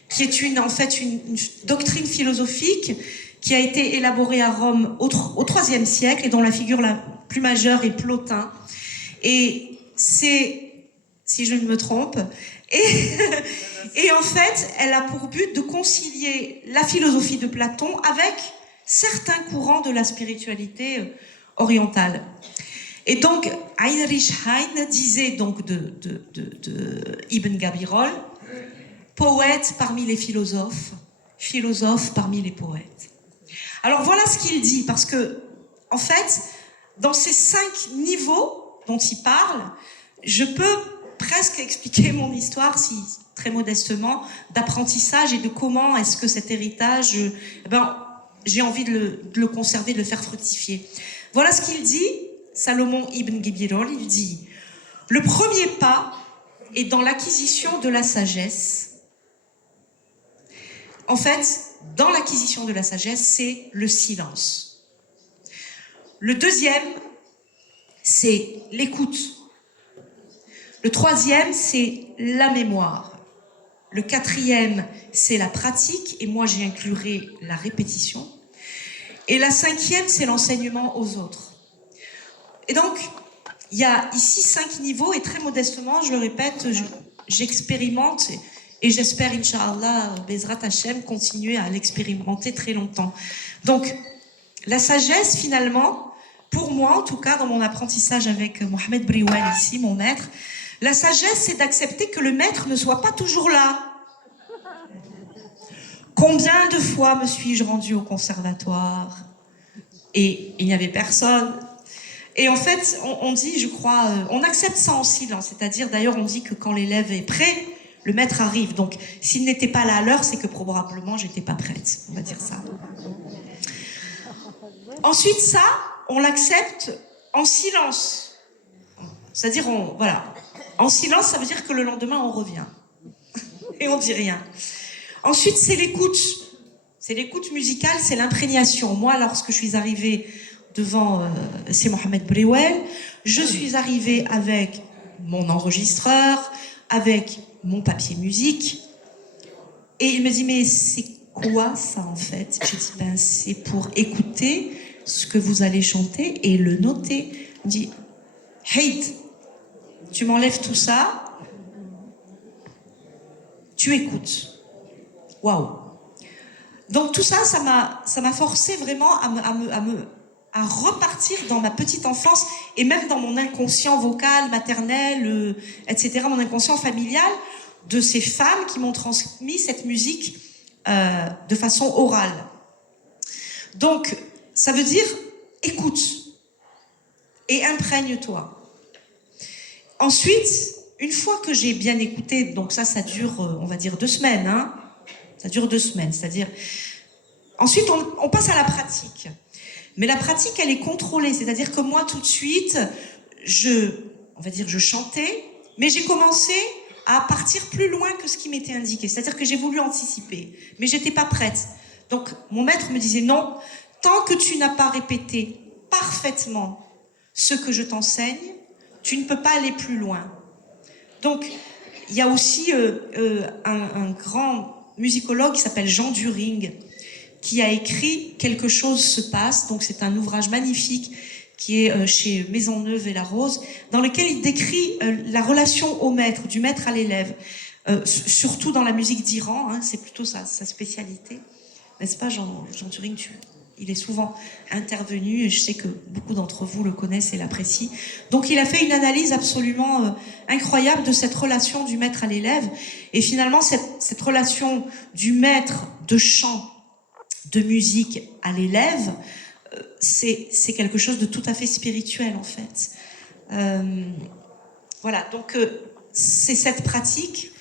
qui est en fait une doctrine philosophique qui a été élaborée à Rome au IIIe siècle et dont la figure la plus majeure est Plotin. Et c'est, si je ne me trompe, et en fait, elle a pour but de concilier la philosophie de Platon avec certains courants de la spiritualité orientale. Et donc, Heinrich Heine disait donc de Ibn Gabirol, poète parmi les philosophes, philosophe parmi les poètes. Alors voilà ce qu'il dit, parce que, en fait, dans ces 5 niveaux dont il parle, je peux presque expliquer mon histoire, si très modestement, d'apprentissage et de comment est-ce que cet héritage, j'ai envie de le conserver, de le faire fructifier. Voilà ce qu'il dit, Salomon ibn Gabirol, il dit « Le premier pas est dans l'acquisition de la sagesse. » En fait, dans l'acquisition de la sagesse, c'est le silence. Le deuxième, c'est l'écoute. Le troisième, c'est la mémoire. Le quatrième, c'est la pratique, et moi j'y inclurai la répétition. Et la cinquième, c'est l'enseignement aux autres. Et donc, il y a ici 5 niveaux, et très modestement, je le répète, j'expérimente, et j'espère, Inch'Allah, Bezrat Hashem, continuer à l'expérimenter très longtemps. Donc, la sagesse, finalement, pour moi, en tout cas, dans mon apprentissage avec Mohamed Briouane ici, mon maître, la sagesse, c'est d'accepter que le maître ne soit pas toujours là. Combien de fois me suis-je rendue au conservatoire et il n'y avait personne? Et en fait, on dit, je crois, on accepte ça en silence. C'est-à-dire, d'ailleurs, on dit que quand l'élève est prêt, le maître arrive. Donc, s'il n'était pas là à l'heure, c'est que probablement, j'étais pas prête. On va dire ça. Ensuite, ça, on l'accepte en silence. C'est-à-dire, voilà. En silence, ça veut dire que le lendemain, on revient. Et on dit rien. Ensuite, c'est l'écoute. C'est l'écoute musicale, c'est l'imprégnation. Moi, lorsque je suis arrivée devant c'est Mohamed Briouel, je suis arrivée avec mon enregistreur, avec mon papier musique. Et il me dit, mais c'est quoi ça en fait? J'ai dit, ben c'est pour écouter ce que vous allez chanter et le noter. Il me dit, Haïd, tu m'enlèves tout ça, tu écoutes. Waouh! Donc tout ça, ça m'a forcé vraiment à repartir dans ma petite enfance et même dans mon inconscient vocal, maternel, etc., mon inconscient familial, de ces femmes qui m'ont transmis cette musique de façon orale. Donc, ça veut dire écoute et imprègne-toi. Ensuite, une fois que j'ai bien écouté, donc ça dure, on va dire 2 semaines, hein, ça dure 2 semaines, c'est-à-dire... Ensuite, on passe à la pratique. Mais la pratique, elle est contrôlée, c'est-à-dire que moi, tout de suite, on va dire, je chantais, mais j'ai commencé à partir plus loin que ce qui m'était indiqué. C'est-à-dire que j'ai voulu anticiper, mais j'étais pas prête. Donc, mon maître me disait, non, tant que tu n'as pas répété parfaitement ce que je t'enseigne, tu ne peux pas aller plus loin. Donc, il y a aussi un grand musicologue qui s'appelle Jean During, qui a écrit « Quelque chose se passe ». Donc, c'est un ouvrage magnifique qui est chez Maisonneuve et La Rose, dans lequel il décrit la relation au maître, du maître à l'élève, surtout dans la musique d'Iran, hein, c'est plutôt sa spécialité. N'est-ce pas, Jean Turing, il est souvent intervenu, et je sais que beaucoup d'entre vous le connaissent et l'apprécient. Donc, il a fait une analyse absolument incroyable de cette relation du maître à l'élève. Et finalement, cette relation du maître de chant, de musique à l'élève, c'est quelque chose de tout à fait spirituel, en fait. Voilà, donc c'est cette pratique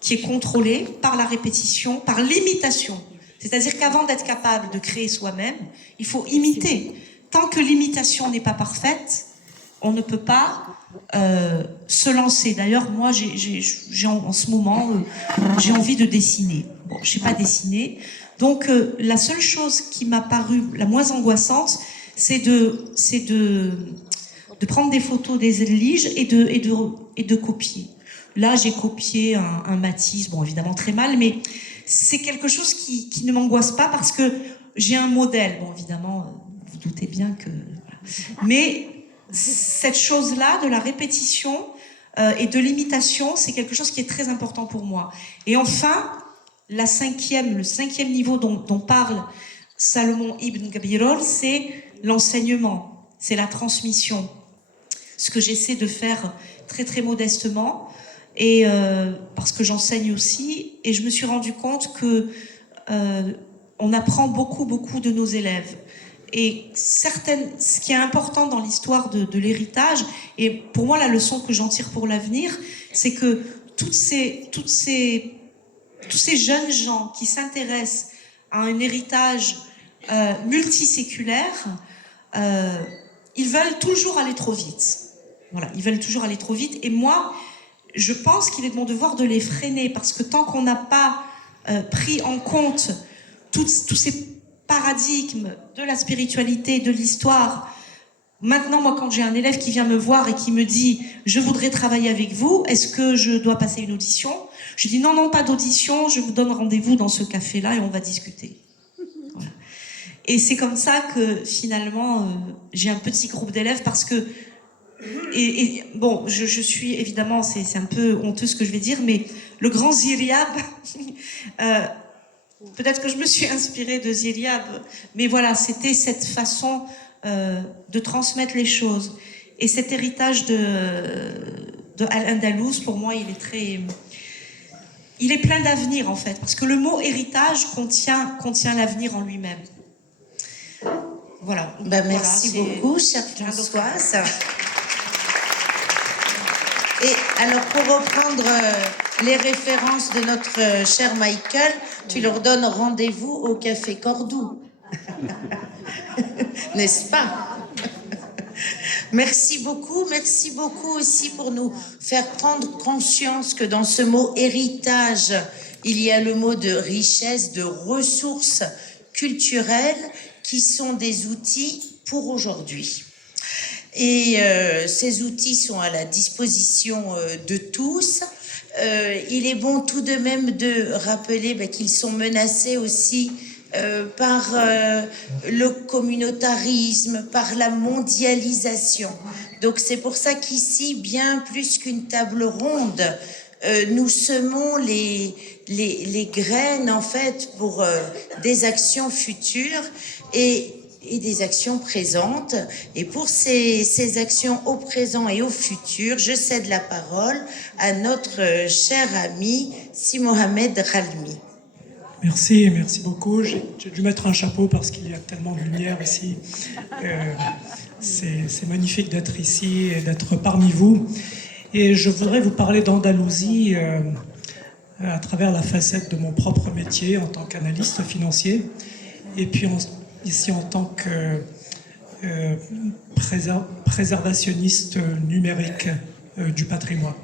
qui est contrôlée par la répétition, par l'imitation. C'est-à-dire qu'avant d'être capable de créer soi-même, il faut imiter. Tant que l'imitation n'est pas parfaite, on ne peut pas se lancer. D'ailleurs, moi, en ce moment, j'ai envie de dessiner. Bon, je ne sais pas dessiner. Donc, la seule chose qui m'a paru la moins angoissante, c'est de prendre des photos des éliges et de copier. Là, j'ai copié un Matisse, bon, évidemment très mal, mais c'est quelque chose qui ne m'angoisse pas parce que j'ai un modèle. Bon, évidemment, vous doutez bien que... Voilà. Mais cette chose-là, de la répétition et de l'imitation, c'est quelque chose qui est très important pour moi. Et enfin, le cinquième niveau dont parle Salomon ibn Gabirol, c'est l'enseignement, c'est la transmission. Ce que j'essaie de faire très très modestement, et parce que j'enseigne aussi, et je me suis rendu compte que on apprend beaucoup de nos élèves. Et ce qui est important dans l'histoire de l'héritage, et pour moi la leçon que j'en tire pour l'avenir, c'est que tous ces jeunes gens qui s'intéressent à un héritage multiséculaires, ils veulent toujours aller trop vite. Voilà, ils veulent toujours aller trop vite. Et moi, je pense qu'il est de mon devoir de les freiner, parce que tant qu'on n'a pas pris en compte tous ces paradigmes de la spiritualité, de l'histoire. Maintenant, moi, quand j'ai un élève qui vient me voir et qui me dit « Je voudrais travailler avec vous, est-ce que je dois passer une audition ?» Je dis « Non, non, pas d'audition, je vous donne rendez-vous dans ce café-là et on va discuter. » Voilà. Et c'est comme ça que, finalement, j'ai un petit groupe d'élèves parce que... bon, je suis, évidemment, c'est un peu honteux ce que je vais dire, mais le grand Ziryab... peut-être que je me suis inspirée de Ziryab, mais voilà, c'était cette façon de transmettre les choses. Et cet héritage de Al-Andalus, pour moi, il est plein d'avenir, en fait, parce que le mot héritage contient l'avenir en lui-même. Voilà. Merci beaucoup, chère Françoise. Et alors, pour reprendre les références de notre cher Michael, tu leur donnes rendez-vous au Café Cordoue. N'est-ce pas? Merci beaucoup aussi pour nous faire prendre conscience que dans ce mot héritage, il y a le mot de richesse, de ressources culturelles qui sont des outils pour aujourd'hui. Et ces outils sont à la disposition de tous. Il est bon tout de même de rappeler qu'ils sont menacés aussi par le communautarisme, par la mondialisation. Donc c'est pour ça qu'ici, bien plus qu'une table ronde, nous semons les graines en fait pour des actions futures et des actions présentes. Et pour ces actions au présent et au futur, je cède la parole à notre cher ami Si Mohamed Ralmi. Merci beaucoup. J'ai dû mettre un chapeau parce qu'il y a tellement de lumière ici. C'est magnifique d'être ici et d'être parmi vous. Et je voudrais vous parler d'Andalousie à travers la facette de mon propre métier en tant qu'analyste financier. Et puis ici en tant que préservationniste numérique du patrimoine.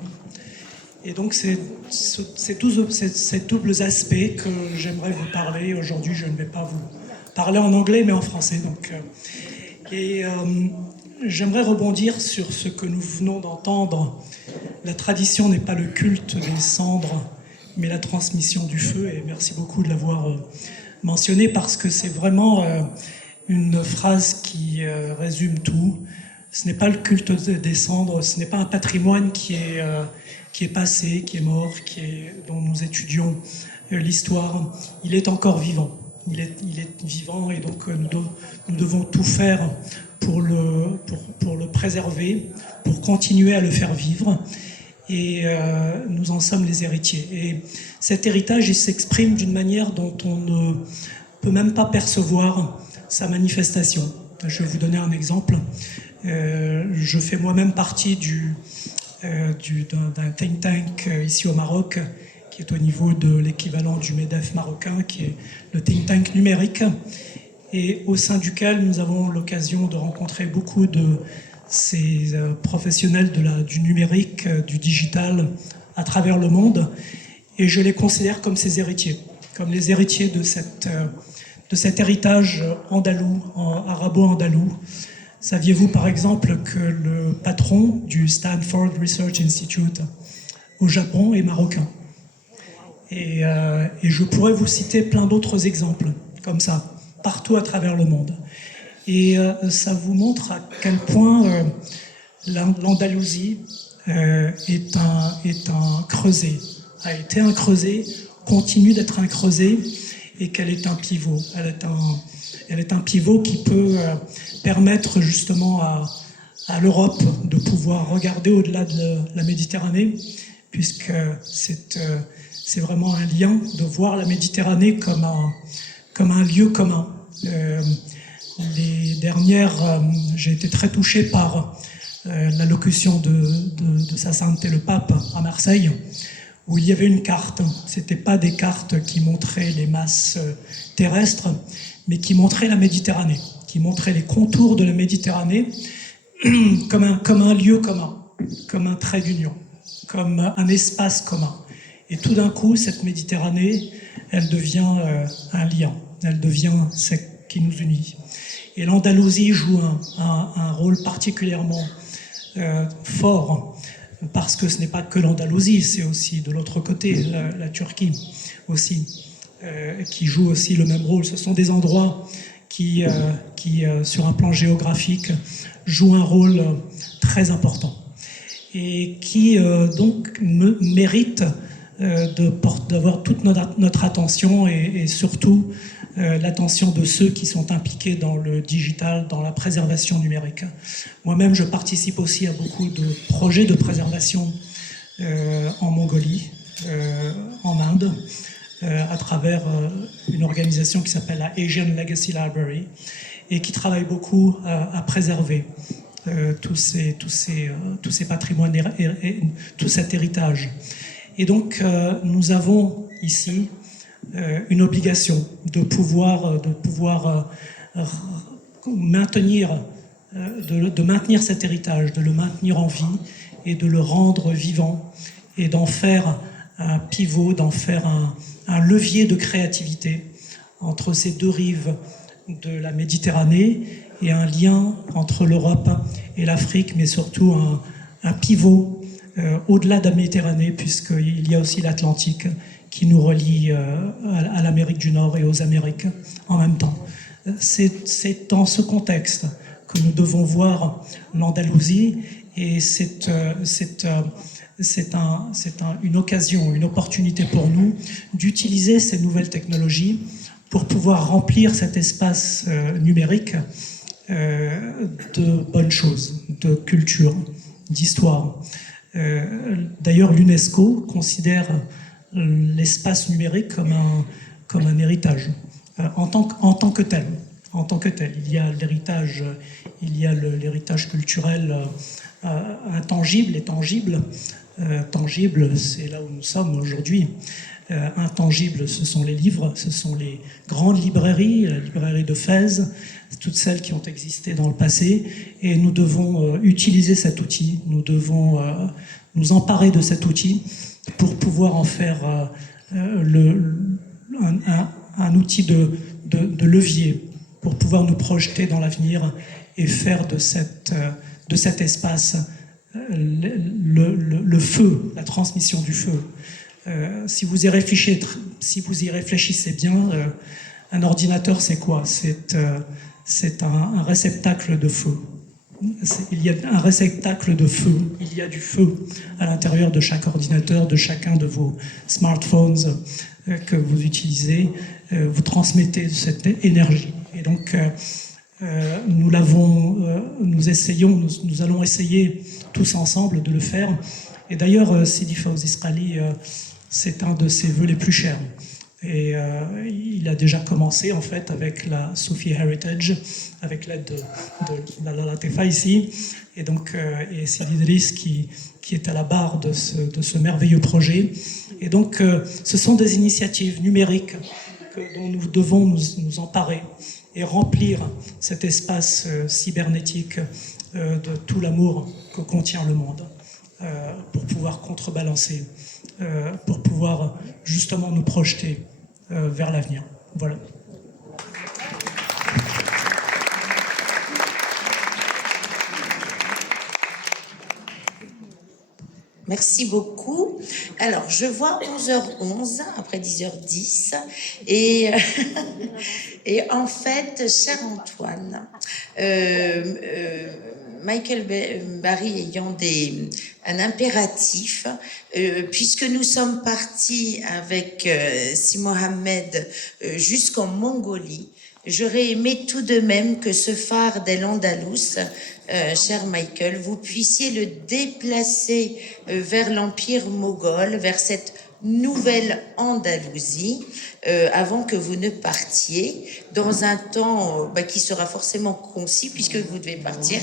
Et donc c'est ces doubles aspects que j'aimerais vous parler. Aujourd'hui, je ne vais pas vous parler en anglais, mais en français. J'aimerais rebondir sur ce que nous venons d'entendre. La tradition n'est pas le culte des cendres, mais la transmission du feu. Et merci beaucoup de l'avoir mentionné parce que c'est vraiment une phrase qui résume tout. Ce n'est pas le culte des cendres, ce n'est pas un patrimoine qui est passé, qui est mort, dont nous étudions l'histoire. Il est encore vivant. Il est vivant et donc nous devons tout faire pour le préserver, pour continuer à le faire vivre. Et nous en sommes les héritiers. Et cet héritage, il s'exprime d'une manière dont on ne peut même pas percevoir sa manifestation. Je vais vous donner un exemple. Je fais moi-même partie d'un think tank ici au Maroc, qui est au niveau de l'équivalent du MEDEF marocain, qui est le think tank numérique, et au sein duquel nous avons l'occasion de rencontrer beaucoup de ces professionnels du numérique, du digital à travers le monde, et je les considère comme ces héritiers, comme les héritiers de cet héritage andalou, arabo-andalou. Saviez-vous par exemple que le patron du Stanford Research Institute au Japon est marocain? Et je pourrais vous citer plein d'autres exemples comme ça, partout à travers le monde. Et ça vous montre à quel point l'Andalousie est un creuset, a été un creuset, continue d'être un creuset, et qu'elle est un pivot. Elle est un pivot qui peut permettre justement à l'Europe de pouvoir regarder au-delà de la Méditerranée, puisque c'est vraiment un lien de voir la Méditerranée comme un lieu commun. Les dernières, j'ai été très touché par l'allocution de Sa Sainteté le Pape à Marseille, où il y avait une carte. C'était pas des cartes qui montraient les masses terrestres, mais qui montraient la Méditerranée, qui montraient les contours de la Méditerranée comme un lieu commun, comme un trait d'union, comme un espace commun. Et tout d'un coup, cette Méditerranée, elle devient un lien, elle devient ce qui nous unit. Et l'Andalousie joue un rôle particulièrement fort, parce que ce n'est pas que l'Andalousie, c'est aussi de l'autre côté, la Turquie aussi, qui joue aussi le même rôle. Ce sont des endroits qui sur un plan géographique, jouent un rôle très important et qui donc méritent d'avoir toute notre attention et surtout l'attention de ceux qui sont impliqués dans le digital, dans la préservation numérique. Moi-même, je participe aussi à beaucoup de projets de préservation en Mongolie, en Inde, à travers une organisation qui s'appelle la Asian Legacy Library et qui travaille beaucoup à préserver tous ces patrimoines et tout cet héritage. Et donc, nous avons ici une obligation de pouvoir maintenir cet héritage, de le maintenir en vie et de le rendre vivant et d'en faire un pivot, d'en faire un levier de créativité entre ces deux rives de la Méditerranée et un lien entre l'Europe et l'Afrique, mais surtout un pivot au-delà de la Méditerranée, puisqu'il y a aussi l'Atlantique qui nous relie à l'Amérique du Nord et aux Amériques en même temps. C'est dans ce contexte que nous devons voir l'Andalousie, et c'est une occasion, une opportunité pour nous d'utiliser ces nouvelles technologies pour pouvoir remplir cet espace numérique de bonnes choses, de culture, d'histoire. D'ailleurs, l'UNESCO considère l'espace numérique comme un héritage en tant que tel. Il y a l'héritage culturel intangible et tangible. Tangible, c'est là où nous sommes aujourd'hui. Intangible, ce sont les livres, ce sont les grandes librairies, la librairie de Fès, toutes celles qui ont existé dans le passé, et nous devons utiliser cet outil, nous devons nous emparer de cet outil pour pouvoir en faire un outil de levier, pour pouvoir nous projeter dans l'avenir et faire de cet espace le feu, la transmission du feu. Si vous y réfléchissez bien, un ordinateur, c'est quoi? C'est un réceptacle de feu. Il y a un réceptacle de feu, il y a du feu à l'intérieur de chaque ordinateur, de chacun de vos smartphones que vous utilisez. Vous transmettez cette énergie. Et donc, nous allons essayer tous ensemble de le faire. Et d'ailleurs, Sidi Fawzi Isqali, c'est un de ses vœux les plus chers. Et il a déjà commencé en fait avec la Sufi Heritage, avec l'aide de la Latifa ici, et donc et Sidi Idriss qui est à la barre de ce merveilleux projet. Et donc ce sont des initiatives numériques dont nous devons nous emparer et remplir cet espace cybernétique de tout l'amour que contient le monde, pour pouvoir contrebalancer, pour pouvoir justement nous projeter vers l'avenir. Voilà. Merci beaucoup. Alors, je vois 11h11, après 10h10, et en fait, cher Antoine, Michael Barry ayant un impératif, puisque nous sommes partis avec Si Mohamed jusqu'en Mongolie, j'aurais aimé tout de même que ce phare d'El-Andalus, cher Michael, vous puissiez le déplacer vers l'Empire moghol, vers cette nouvelle Andalousie, avant que vous ne partiez, dans un temps qui sera forcément concis, puisque vous devez partir.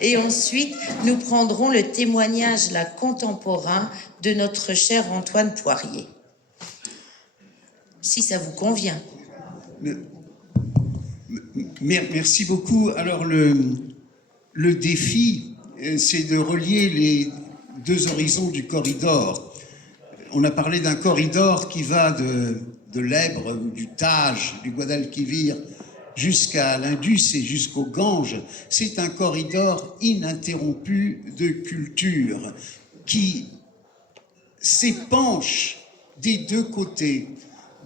Et ensuite, nous prendrons le témoignage là, contemporain de notre cher Antoine Poirier. Si ça vous convient. Merci beaucoup. Alors, le défi, c'est de relier les deux horizons du corridor. On a parlé d'un corridor qui va de l'Èbre, du Tage, du Guadalquivir, jusqu'à l'Indus et jusqu'au Gange. C'est un corridor ininterrompu de culture qui s'épanche des deux côtés.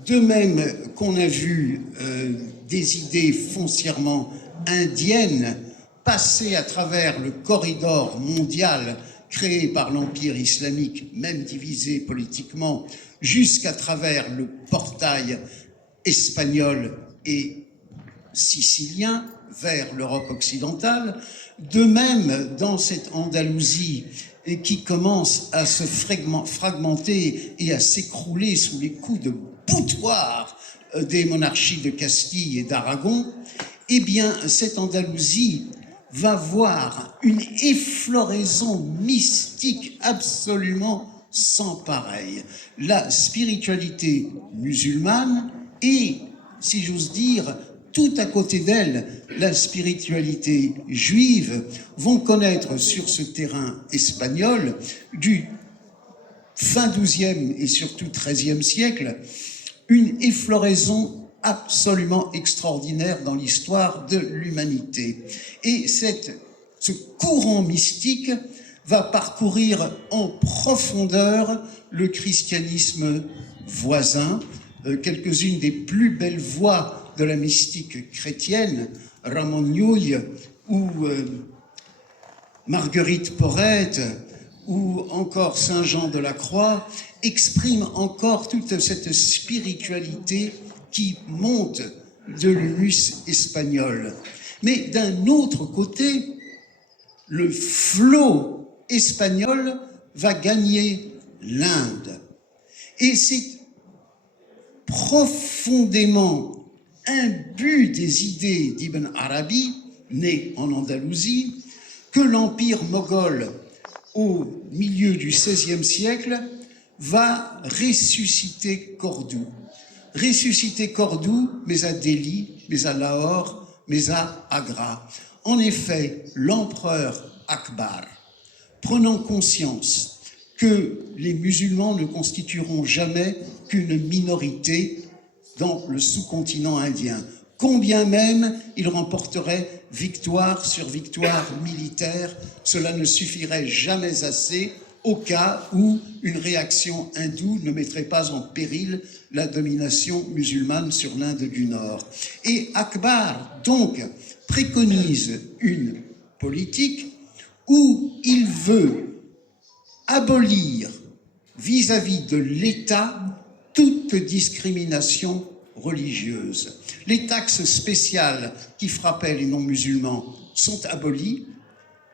De même qu'on a vu des idées foncièrement indiennes passer à travers le corridor mondial créé par l'Empire islamique, même divisé politiquement, jusqu'à travers le portail espagnol et sicilien vers l'Europe occidentale. De même, dans cette Andalousie qui commence à se fragmenter et à s'écrouler sous les coups de boutoir des monarchies de Castille et d'Aragon, eh bien, cette Andalousie va voir une effloraison mystique absolument sans pareil. La spiritualité musulmane et, si j'ose dire, tout à côté d'elle, la spiritualité juive vont connaître sur ce terrain espagnol du fin XIIe et surtout XIIIe siècle une effloraison absolument extraordinaire dans l'histoire de l'humanité. Et ce courant mystique va parcourir en profondeur le christianisme voisin. Quelques-unes des plus belles voix de la mystique chrétienne, Ramon Llull ou Marguerite Porret ou encore Saint Jean de la Croix, expriment encore toute cette spiritualité qui monte de l'humus espagnol. Mais d'un autre côté, le flot espagnol va gagner l'Inde. Et c'est profondément imbu des idées d'Ibn Arabi, né en Andalousie, que l'empire moghol, au milieu du XVIe siècle, va ressusciter Cordoue. Ressusciter Cordoue, mais à Delhi, mais à Lahore, mais à Agra. En effet, l'empereur Akbar, prenant conscience que les musulmans ne constitueront jamais qu'une minorité dans le sous-continent indien, combien même il remporterait victoire sur victoire militaire, cela ne suffirait jamais assez au cas où une réaction hindoue ne mettrait pas en péril la domination musulmane sur l'Inde du Nord. Et Akbar, donc, préconise une politique où il veut abolir vis-à-vis de l'État toute discrimination religieuse. Les taxes spéciales qui frappaient les non-musulmans sont abolies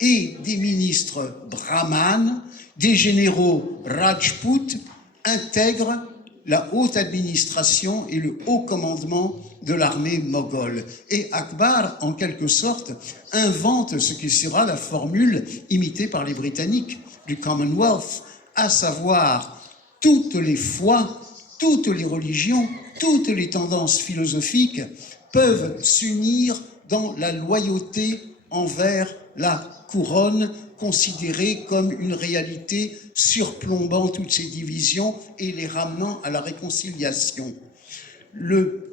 et des ministres brahmanes, des généraux Rajput intègrent la haute administration et le haut commandement de l'armée moghole. Et Akbar, en quelque sorte, invente ce qui sera la formule imitée par les Britanniques du Commonwealth, à savoir toutes les foi, toutes les religions, toutes les tendances philosophiques peuvent s'unir dans la loyauté envers la couronne, considérée comme une réalité surplombant toutes ces divisions et les ramenant à la réconciliation.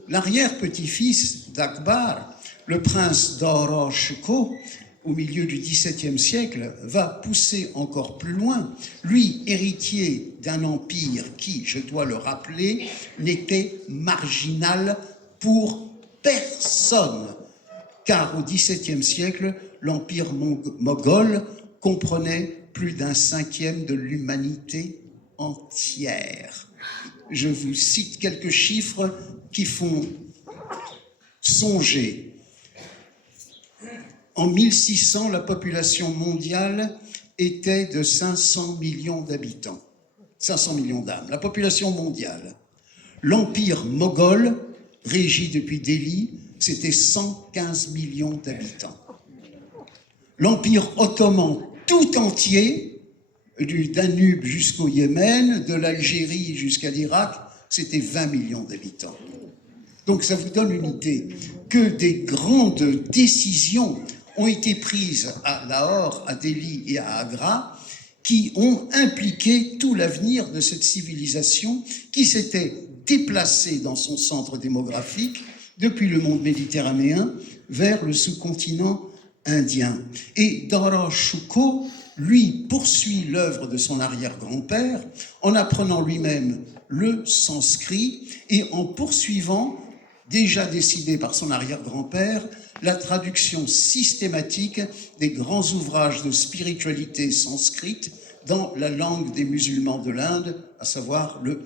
L'arrière-petit-fils d'Akbar, le prince Dara Shikoh, au milieu du XVIIe siècle, va pousser encore plus loin. Lui, héritier d'un empire qui, je dois le rappeler, n'était marginal pour personne, car au XVIIe siècle, l'empire moghol comprenait plus d'un cinquième de l'humanité entière. Je vous cite quelques chiffres qui font songer. En 1600, la population mondiale était de 500 millions d'habitants, 500 millions d'âmes, la population mondiale. L'empire moghol, régi depuis Delhi, c'était 115 millions d'habitants. L'Empire ottoman tout entier, du Danube jusqu'au Yémen, de l'Algérie jusqu'à l'Irak, c'était 20 millions d'habitants. Donc ça vous donne une idée que des grandes décisions ont été prises à Lahore, à Delhi et à Agra, qui ont impliqué tout l'avenir de cette civilisation qui s'était déplacée dans son centre démographique depuis le monde méditerranéen vers le sous-continent indien. Et Dara Shikoh, lui, poursuit l'œuvre de son arrière-grand-père en apprenant lui-même le sanskrit et en poursuivant, déjà décidé par son arrière-grand-père, la traduction systématique des grands ouvrages de spiritualité sanskrite dans la langue des musulmans de l'Inde, à savoir le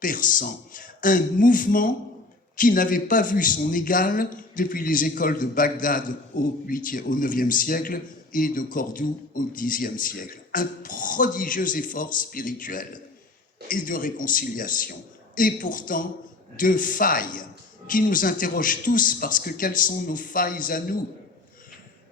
persan. Un mouvement qui n'avait pas vu son égal depuis les écoles de Bagdad au 9e siècle et de Cordoue au 10e siècle. Un prodigieux effort spirituel et de réconciliation, et pourtant de failles qui nous interrogent tous, parce que quelles sont nos failles à nous?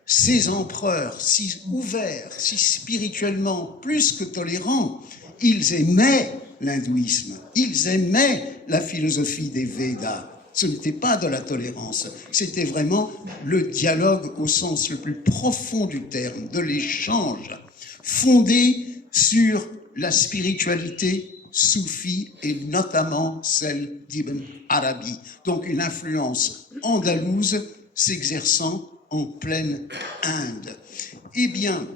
Ces empereurs, si ouverts, si spirituellement plus que tolérants, ils aimaient l'hindouisme, ils aimaient la philosophie des Védas. Ce n'était pas de la tolérance, c'était vraiment le dialogue au sens le plus profond du terme, de l'échange, fondé sur la spiritualité soufie et notamment celle d'Ibn Arabi. Donc une influence andalouse s'exerçant en pleine Inde. Eh bien,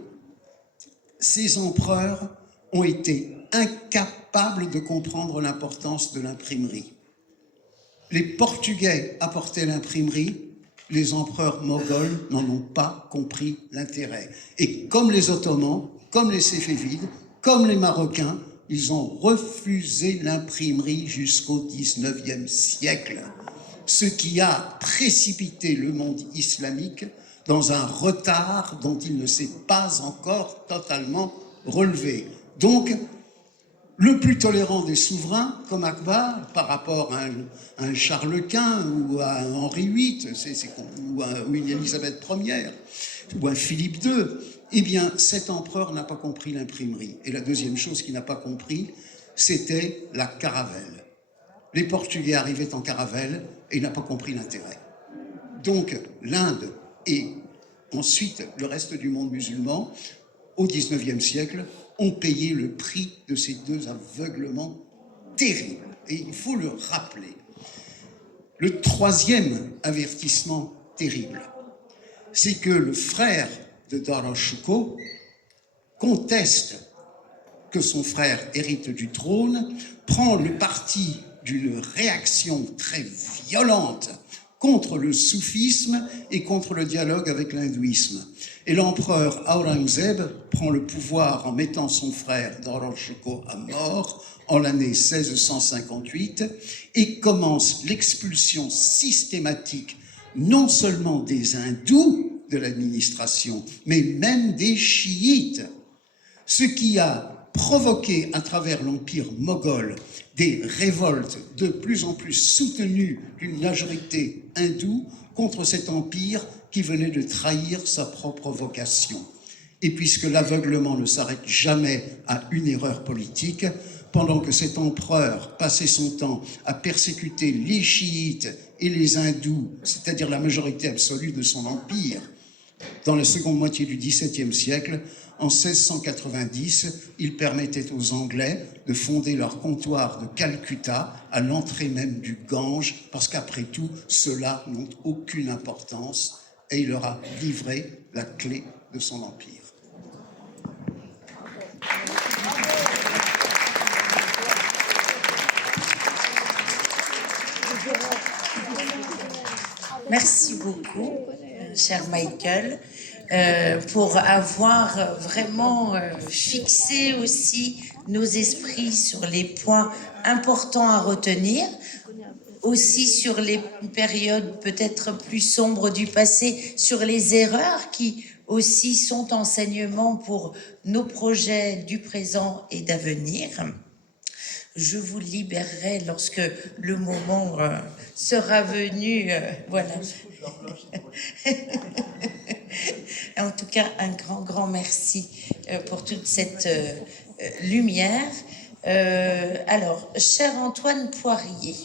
ces empereurs ont été incapables de comprendre l'importance de l'imprimerie. Les Portugais apportaient l'imprimerie, les empereurs moghols n'en ont pas compris l'intérêt. Et comme les Ottomans, comme les Séfévides, comme les Marocains, ils ont refusé l'imprimerie jusqu'au 19e siècle, ce qui a précipité le monde islamique dans un retard dont il ne s'est pas encore totalement relevé. Donc, le plus tolérant des souverains, comme Akbar, par rapport à un Charles Quint ou à un Henri VIII, ou une Élisabeth Ier, ou un Philippe II, eh bien, cet empereur n'a pas compris l'imprimerie. Et la deuxième chose qu'il n'a pas compris, c'était la caravelle. Les Portugais arrivaient en caravelle et il n'a pas compris l'intérêt. Donc, l'Inde et ensuite le reste du monde musulman, au XIXe siècle, ont payé le prix de ces deux aveuglements terribles. Et il faut le rappeler. Le troisième avertissement terrible, c'est que le frère de Dara Shikoh conteste que son frère hérite du trône, prend le parti d'une réaction très violente contre le soufisme et contre le dialogue avec l'hindouisme. Et l'empereur Aurangzeb prend le pouvoir en mettant son frère Dara Shikoh à mort en l'année 1658 et commence l'expulsion systématique non seulement des hindous de l'administration, mais même des chiites, ce qui a provoqué à travers l'empire moghol des révoltes de plus en plus soutenues d'une majorité hindoue contre cet empire qui venait de trahir sa propre vocation. Et puisque l'aveuglement ne s'arrête jamais à une erreur politique, pendant que cet empereur passait son temps à persécuter les chiites et les hindous, c'est-à-dire la majorité absolue de son empire, dans la seconde moitié du XVIIe siècle, en 1690, il permettait aux Anglais de fonder leur comptoir de Calcutta à l'entrée même du Gange, parce qu'après tout, ceux-là n'ont aucune importance, et il leur a livré la clé de son empire. Merci beaucoup, cher Michael, pour avoir vraiment fixé aussi nos esprits sur les points importants à retenir, aussi sur les périodes peut-être plus sombres du passé, sur les erreurs qui aussi sont enseignements pour nos projets du présent et d'avenir. Je vous libérerai lorsque le moment sera venu. Voilà. En tout cas, un grand merci pour toute cette lumière. Alors, cher Antoine Poirier,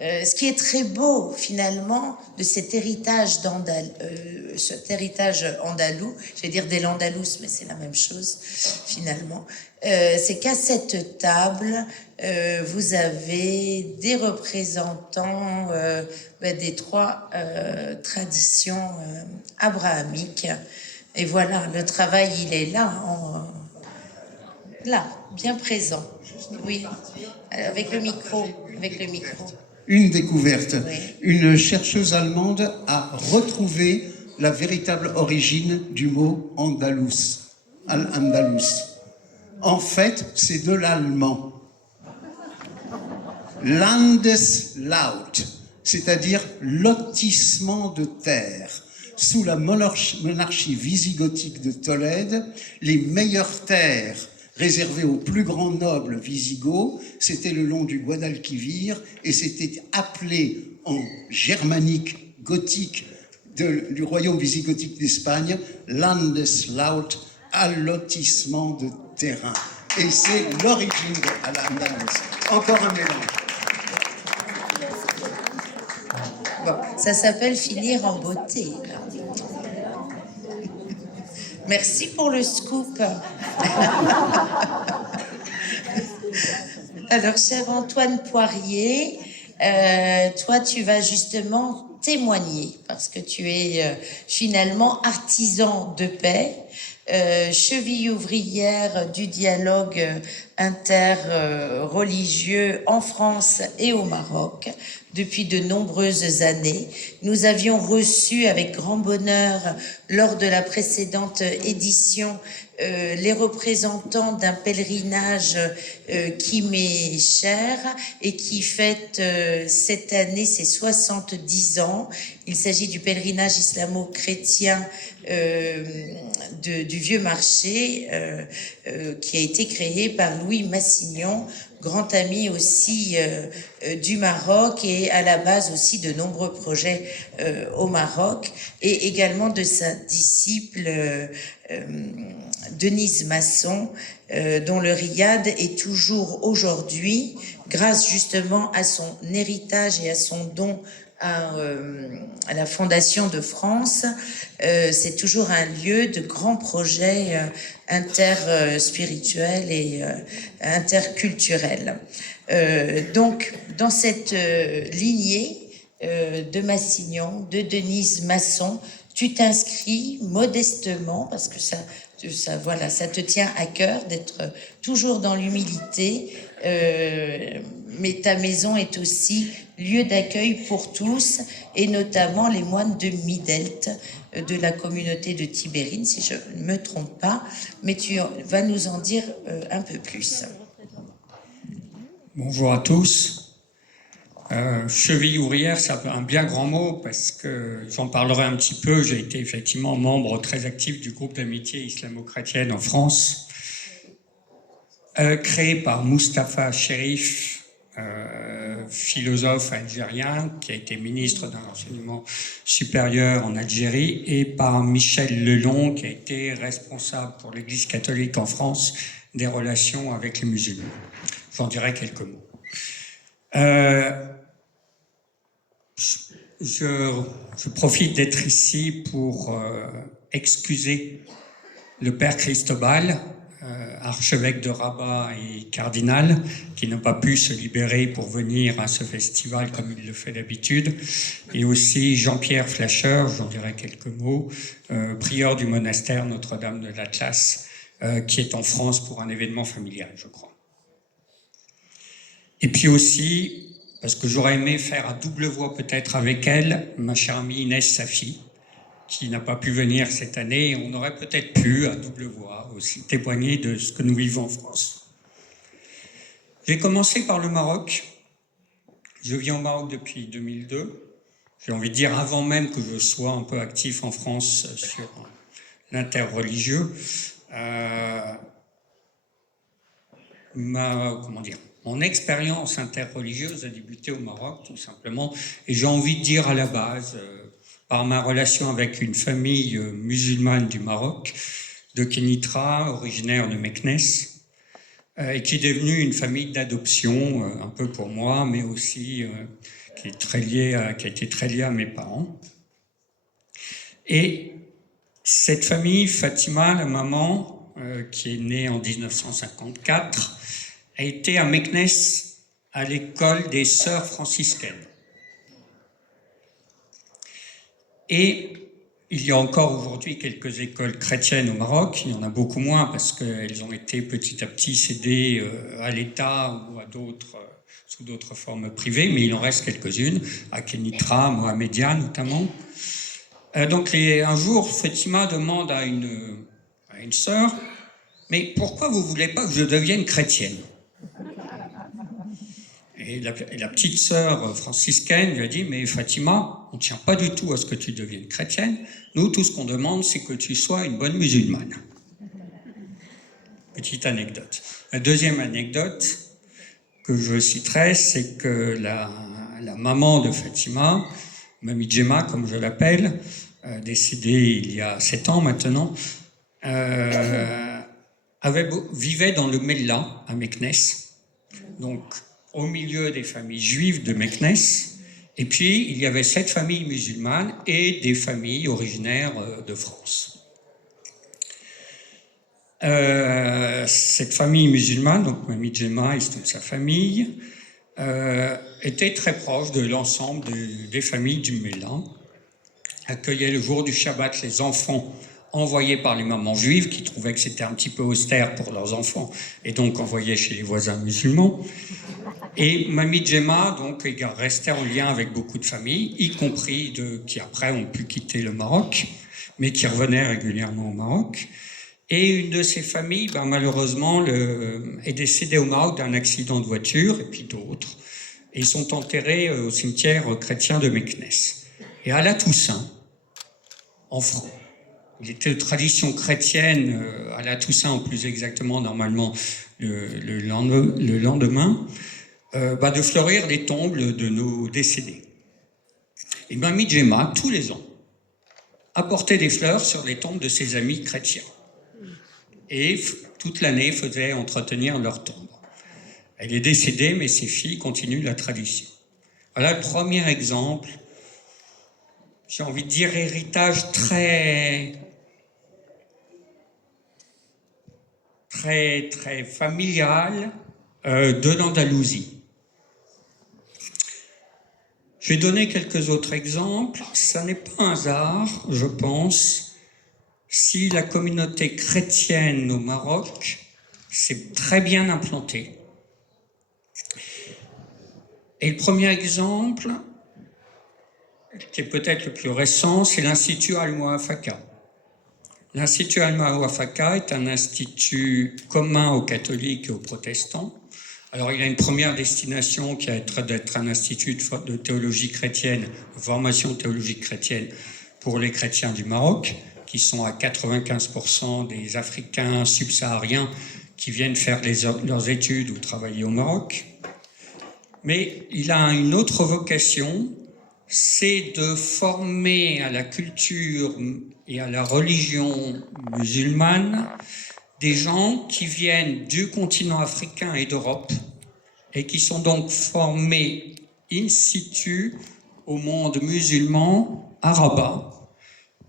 ce qui est très beau finalement de cet héritage andalou, je vais dire des Landalous, mais c'est la même chose finalement, c'est qu'à cette table, vous avez des représentants des trois traditions abrahamiques. Et voilà, le travail, il est là, là, bien présent. Oui, avec le micro, Une découverte. Oui. Une chercheuse allemande a retrouvé la véritable origine du mot andalous, al-andalus. En fait, c'est de l'allemand. Landeslaut, c'est-à-dire lotissement de terre. Sous la monarchie visigothique de Tolède, les meilleures terres réservées aux plus grands nobles visigoths, c'était le long du Guadalquivir et c'était appelé en germanique gothique du royaume visigothique d'Espagne, Landeslaut, allotissement de terrain. Et c'est l'origine de Al-Andalus. Encore un mélange. Bon, ça s'appelle finir en beauté. Là. Merci pour le scoop. Alors, cher Antoine Poirier, toi, tu vas justement témoigner parce que tu es finalement artisan de paix, cheville ouvrière du dialogue interreligieux en France et au Maroc depuis de nombreuses années. Nous avions reçu avec grand bonheur lors de la précédente édition les représentants d'un pèlerinage qui m'est cher et qui fête cette année ses 70 ans. Il s'agit du pèlerinage islamo-chrétien du Vieux Marché qui a été créé par Louis Massignon, grand ami aussi du Maroc et à la base aussi de nombreux projets au Maroc, et également de sa disciple Denise Masson, dont le riad est toujours aujourd'hui, grâce justement à son héritage et à son don à la Fondation de France, c'est toujours un lieu de grands projets interspirituels et interculturels. Donc, dans cette lignée de Massignon, de Denise Masson, tu t'inscris modestement, parce que ça, voilà, ça te tient à cœur d'être toujours dans l'humilité, mais ta maison est aussi lieu d'accueil pour tous, et notamment les moines de Midelt, de la communauté de Tibérine, si je ne me trompe pas, mais tu vas nous en dire un peu plus. Bonjour à tous. Cheville ouvrière, c'est un bien grand mot parce que j'en parlerai un petit peu. J'ai été effectivement membre très actif du groupe d'amitié islamo-chrétienne en France, créé par Mustapha Cherif, philosophe algérien qui a été ministre de l'enseignement supérieur en Algérie, et par Michel Lelon qui a été responsable pour l'Église catholique en France des relations avec les musulmans. J'en dirai quelques mots. Je profite d'être ici pour excuser le père Cristobal, archevêque de Rabat et cardinal, qui n'a pas pu se libérer pour venir à ce festival comme il le fait d'habitude, et aussi Jean-Pierre Flasher, j'en dirai quelques mots, prieur du monastère Notre-Dame de l'Atlas, qui est en France pour un événement familial, je crois. Et puis aussi, parce que j'aurais aimé faire à double voix peut-être avec elle, ma chère amie Inès Safi, qui n'a pas pu venir cette année, et on aurait peut-être pu, à double voix, aussi témoigner de ce que nous vivons en France. J'ai commencé par le Maroc. Je vis au Maroc depuis 2002. J'ai envie de dire avant même que je sois un peu actif en France sur l'interreligieux. Mon expérience interreligieuse a débuté au Maroc, tout simplement. Et j'ai envie de dire à la base, par ma relation avec une famille musulmane du Maroc, de Kenitra, originaire de Meknes, et qui est devenue une famille d'adoption, un peu pour moi, mais aussi qui a été très liée à mes parents. Et cette famille, Fatima, la maman, qui est née en 1954, a été à Meknes à l'école des sœurs franciscaines. Et il y a encore aujourd'hui quelques écoles chrétiennes au Maroc. Il y en a beaucoup moins parce qu'elles ont été petit à petit cédées à l'État ou à d'autres, sous d'autres formes privées, mais il en reste quelques-unes, à Kenitra, Mohamedia notamment. Donc un jour, Fatima demande à une sœur, « Mais pourquoi vous ne voulez pas que je devienne chrétienne ?» Et la petite sœur franciscaine lui a dit « Mais Fatima, on ne tient pas du tout à ce que tu deviennes chrétienne. Nous, tout ce qu'on demande, c'est que tu sois une bonne musulmane. » Petite anecdote. La deuxième anecdote que je citerai, c'est que la maman de Fatima, Mamie Djema, comme je l'appelle, décédée il y a 7 ans maintenant, vivait dans le Mellah, à Meknes, donc au milieu des familles juives de Meknes, et puis il y avait 7 familles musulmanes et des familles originaires de France. Cette famille musulmane, donc Mamie Djema et toute sa famille, était très proche de l'ensemble des familles du Mellah, accueillait le jour du Shabbat les enfants envoyés par les mamans juives qui trouvaient que c'était un petit peu austère pour leurs enfants et donc envoyaient chez les voisins musulmans. Et Mamie Djema donc restait en lien avec beaucoup de familles, y compris qui après ont pu quitter le Maroc, mais qui revenaient régulièrement au Maroc. Et une de ces familles, malheureusement, est décédée au Maroc d'un accident de voiture, et puis d'autres. Et ils sont enterrés au cimetière chrétien de Meknes. Et à la Toussaint, en France, il était de tradition chrétienne, à la Toussaint, plus exactement, normalement, le lendemain, de fleurir les tombes de nos décédés. Et Mamie Djema, tous les ans, apportait des fleurs sur les tombes de ses amis chrétiens. Et toute l'année faisait entretenir leurs tombes. Elle est décédée, mais ses filles continuent la tradition. Voilà le premier exemple, j'ai envie de dire héritage très familial de l'Andalousie. Je vais donner quelques autres exemples. Ça n'est pas un hasard, je pense, si la communauté chrétienne au Maroc s'est très bien implantée. Et le premier exemple, qui est peut-être le plus récent, c'est l'Institut Al-Muwafaqa. L'Institut Al-Muwafaqa est un institut commun aux catholiques et aux protestants. Alors, il a une première destination qui est d'être un institut de théologie chrétienne, de formation théologique chrétienne pour les chrétiens du Maroc, qui sont à 95% des Africains subsahariens qui viennent faire leurs études ou travailler au Maroc. Mais il a une autre vocation, c'est de former à la culture et à la religion musulmane des gens qui viennent du continent africain et d'Europe et qui sont donc formés in situ au monde musulman arabe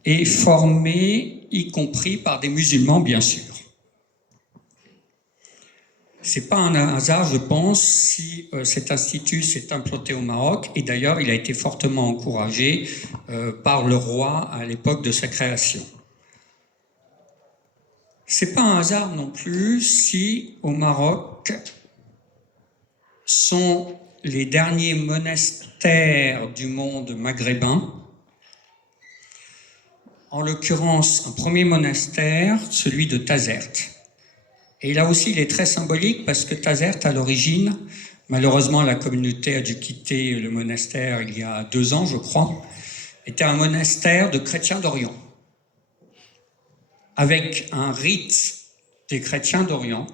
et formés y compris par des musulmans bien sûr. C'est pas un hasard, je pense, si cet institut s'est implanté au Maroc, et d'ailleurs il a été fortement encouragé par le roi à l'époque de sa création. C'est pas un hasard non plus si au Maroc sont les derniers monastères du monde maghrébin. En l'occurrence, un premier monastère, celui de Tazert. Et là aussi, il est très symbolique parce que Tazert, à l'origine, malheureusement, la communauté a dû quitter le monastère il y a 2 ans, je crois, était un monastère de chrétiens d'Orient, avec un rite des chrétiens d'Orient,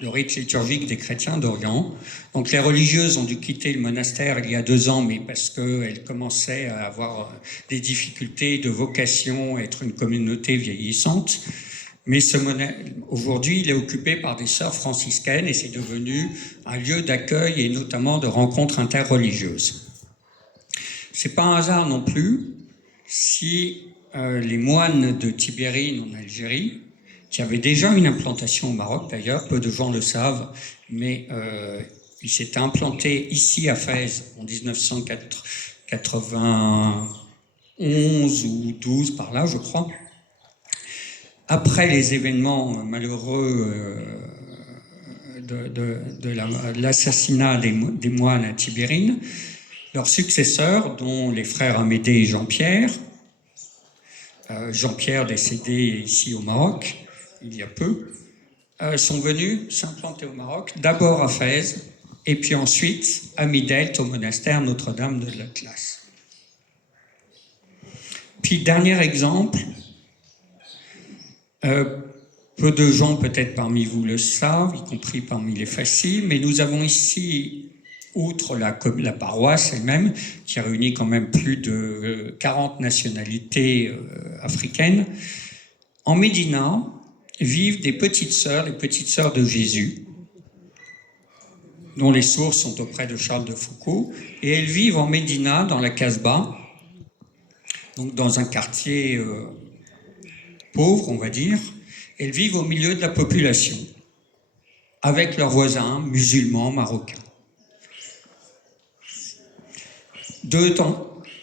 le rite liturgique des chrétiens d'Orient. Donc les religieuses ont dû quitter le monastère il y a 2 ans, mais parce qu'elles commençaient à avoir des difficultés de vocation, à être une communauté vieillissante. Mais aujourd'hui, il est occupé par des sœurs franciscaines et c'est devenu un lieu d'accueil et notamment de rencontres interreligieuses. C'est pas un hasard non plus si les moines de Tibérine en Algérie, qui avaient déjà une implantation au Maroc d'ailleurs, peu de gens le savent, mais ils s'étaient implantés ici à Fès en 1991 ou 12 par là, je crois. Après les événements malheureux de l'assassinat des moines à Tibérine, leurs successeurs, dont les frères Amédée et Jean-Pierre, Jean-Pierre décédé ici au Maroc, il y a peu, sont venus s'implanter au Maroc, d'abord à Fès, et puis ensuite à Midelt, au monastère Notre-Dame de l'Atlas. Puis, dernier exemple, peu de gens peut-être parmi vous le savent, y compris parmi les Fassis, mais nous avons ici, outre la paroisse elle-même, qui réunit quand même plus de 40 nationalités africaines, en Médina vivent des petites sœurs, les petites sœurs de Jésus, dont les sources sont auprès de Charles de Foucault, et elles vivent en Médina, dans la Casbah, donc dans un quartier pauvre, on va dire. Elles vivent au milieu de la population, avec leurs voisins musulmans marocains.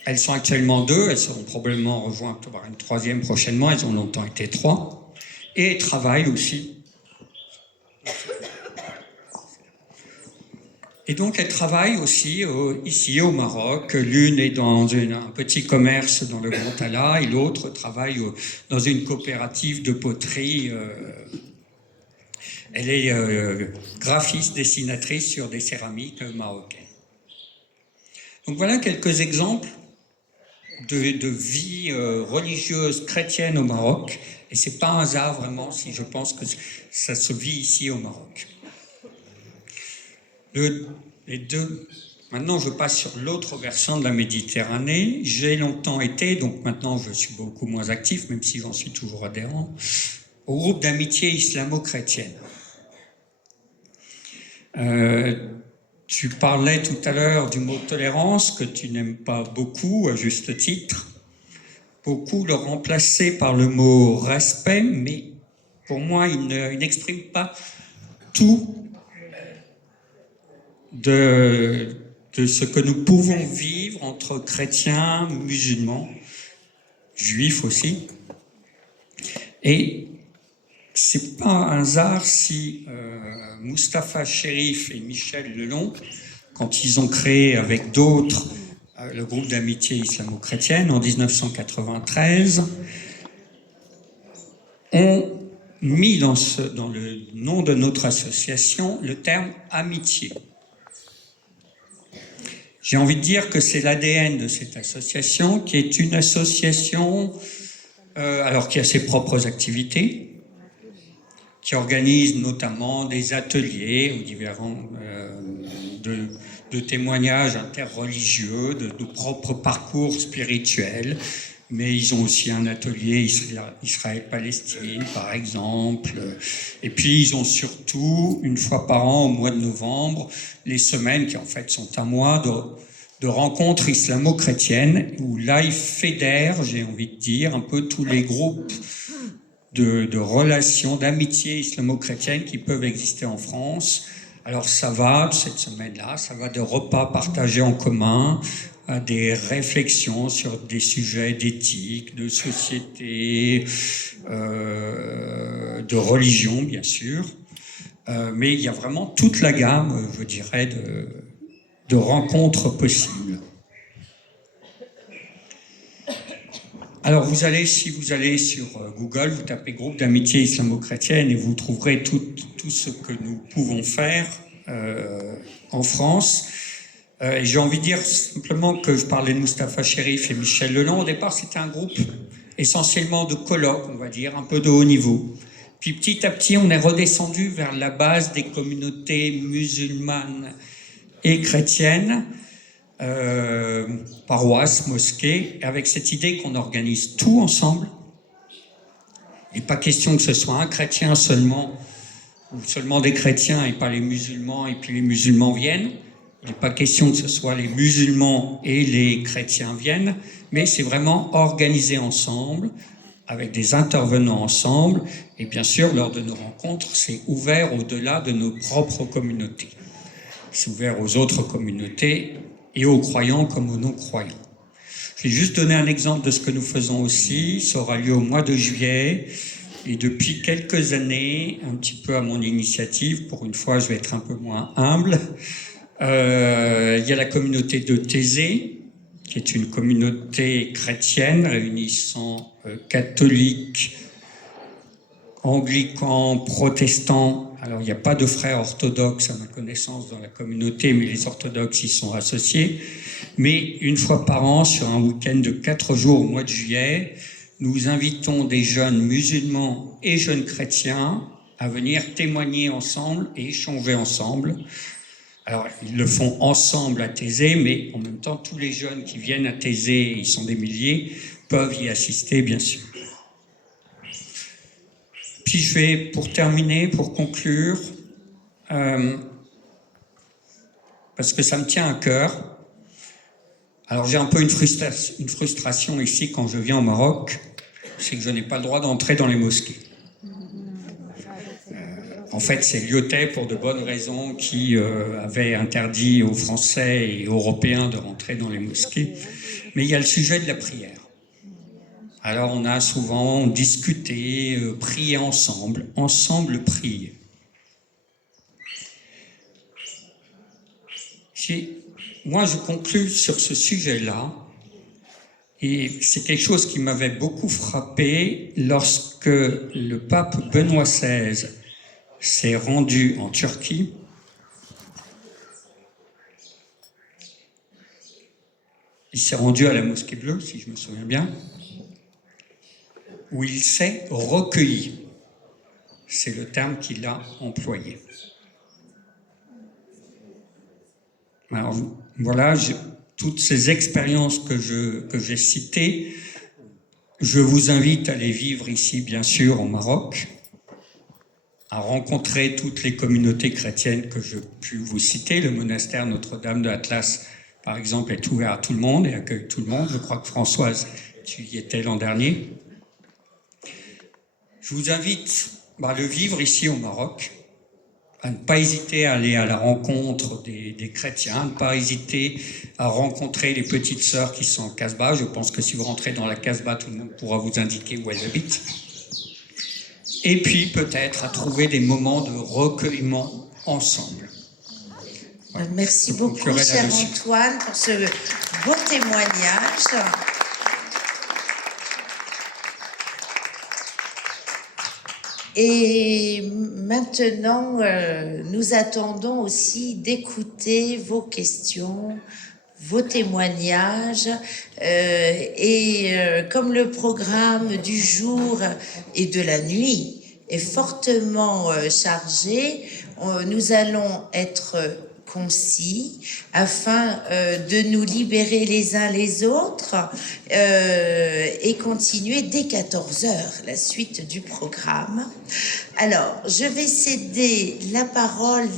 Elles sont actuellement 2, elles seront probablement rejointes par une 3e prochainement, elles ont longtemps été 3, et elles travaillent aussi. Et donc elles travaillent aussi ici au Maroc. L'une est dans un petit commerce dans le Grand Tala et l'autre travaille dans une coopérative de poterie. Elle est graphiste, dessinatrice sur des céramiques marocaines. Donc voilà quelques exemples de vie religieuse chrétienne au Maroc. Et c'est pas un hasard vraiment si je pense que ça se vit ici au Maroc. Maintenant, je passe sur l'autre versant de la Méditerranée. J'ai longtemps été, donc maintenant je suis beaucoup moins actif, même si j'en suis toujours adhérent, au groupe d'amitié islamo-chrétienne. Tu parlais tout à l'heure du mot tolérance, que tu n'aimes pas beaucoup, à juste titre. Beaucoup le remplaçaient par le mot respect, mais pour moi, il n'exprime pas tout de ce que nous pouvons vivre entre chrétiens, musulmans, juifs aussi. Et c'est pas un hasard si Mustapha Chérif et Michel Lelon, quand ils ont créé avec d'autres le groupe d'amitié islamo-chrétienne en 1993, ont mis dans le nom de notre association le terme amitié. J'ai envie de dire que c'est l'ADN de cette association, qui est une association qui a ses propres activités, qui organise notamment des ateliers différents de témoignages interreligieux, de propres parcours spirituels, mais ils ont aussi un atelier Israël-Palestine, par exemple. Et puis, ils ont surtout, une fois par an, au mois de novembre, les semaines qui, en fait, sont un mois de rencontres islamo-chrétiennes, où là, ils fédèrent, j'ai envie de dire, un peu tous les groupes de relations, d'amitié islamo-chrétienne qui peuvent exister en France. Alors, ça va, cette semaine-là, ça va de repas partagés en commun, à des réflexions sur des sujets d'éthique, de société, de religion, bien sûr. Mais il y a vraiment toute la gamme, je dirais, de rencontres possibles. Alors, si vous allez sur Google, vous tapez groupe d'amitié islamo-chrétienne et vous trouverez tout ce que nous pouvons faire en France. Et j'ai envie de dire simplement que je parlais de Mustapha Chérif et Michel Lelon. Au départ, c'était un groupe essentiellement de colloques, on va dire, un peu de haut niveau. Puis petit à petit, on est redescendu vers la base des communautés musulmanes et chrétiennes, paroisses, mosquées, avec cette idée qu'on organise tout ensemble. Il n'est pas question que ce soit un chrétien seulement, ou seulement des chrétiens et pas les musulmans, et puis les musulmans viennent. Il n'est pas question que ce soit les musulmans et les chrétiens viennent, mais c'est vraiment organisé ensemble, avec des intervenants ensemble, et bien sûr, lors de nos rencontres, c'est ouvert au-delà de nos propres communautés. C'est ouvert aux autres communautés et aux croyants comme aux non-croyants. Je vais juste donner un exemple de ce que nous faisons aussi. Ça aura lieu au mois de juillet, et depuis quelques années, un petit peu à mon initiative, pour une fois, je vais être un peu moins humble, il y a la communauté de Thésée, qui est une communauté chrétienne réunissant catholiques, anglicans, protestants. Alors, il n'y a pas de frères orthodoxes, à ma connaissance, dans la communauté, mais les orthodoxes y sont associés. Mais une fois par an, sur un week-end de 4 jours au mois de juillet, nous invitons des jeunes musulmans et jeunes chrétiens à venir témoigner ensemble et échanger ensemble. Alors, ils le font ensemble à Thésée, mais en même temps, tous les jeunes qui viennent à Thésée, ils sont des milliers, peuvent y assister, bien sûr. Puis je vais, pour terminer, pour conclure, parce que ça me tient à cœur. Alors, j'ai un peu une frustration ici quand je viens au Maroc, c'est que je n'ai pas le droit d'entrer dans les mosquées. En fait, c'est Lyotet, pour de bonnes raisons, qui avait interdit aux Français et Européens de rentrer dans les mosquées. Mais il y a le sujet de la prière. Alors, on a souvent discuté, prié ensemble prier. Moi, je conclus sur ce sujet-là, et c'est quelque chose qui m'avait beaucoup frappé lorsque le pape Benoît XVI s'est rendu en Turquie. Il s'est rendu à la Mosquée Bleue, si je me souviens bien, où il s'est recueilli. C'est le terme qu'il a employé. Alors, voilà, toutes ces expériences que j'ai citées, je vous invite à les vivre ici, bien sûr, au Maroc, à rencontrer toutes les communautés chrétiennes que je puis vous citer. Le monastère Notre-Dame de Atlas, par exemple, est ouvert à tout le monde et accueille tout le monde. Je crois que Françoise, tu y étais l'an dernier. Je vous invite à le vivre ici au Maroc, à ne pas hésiter à aller à la rencontre des chrétiens, à ne pas hésiter à rencontrer les petites sœurs qui sont en Casbah. Je pense que si vous rentrez dans la Casbah, tout le monde pourra vous indiquer où elles habitent. Et puis peut-être à trouver des moments de recueillement ensemble. Voilà. Merci beaucoup, cher Antoine, pour ce beau témoignage. Et maintenant, nous attendons aussi d'écouter vos questions, vos témoignages. Comme le programme du jour et de la nuit est fortement chargé, nous allons être concis afin de nous libérer les uns les autres et continuer dès 14h la suite du programme. Alors, je vais céder la parole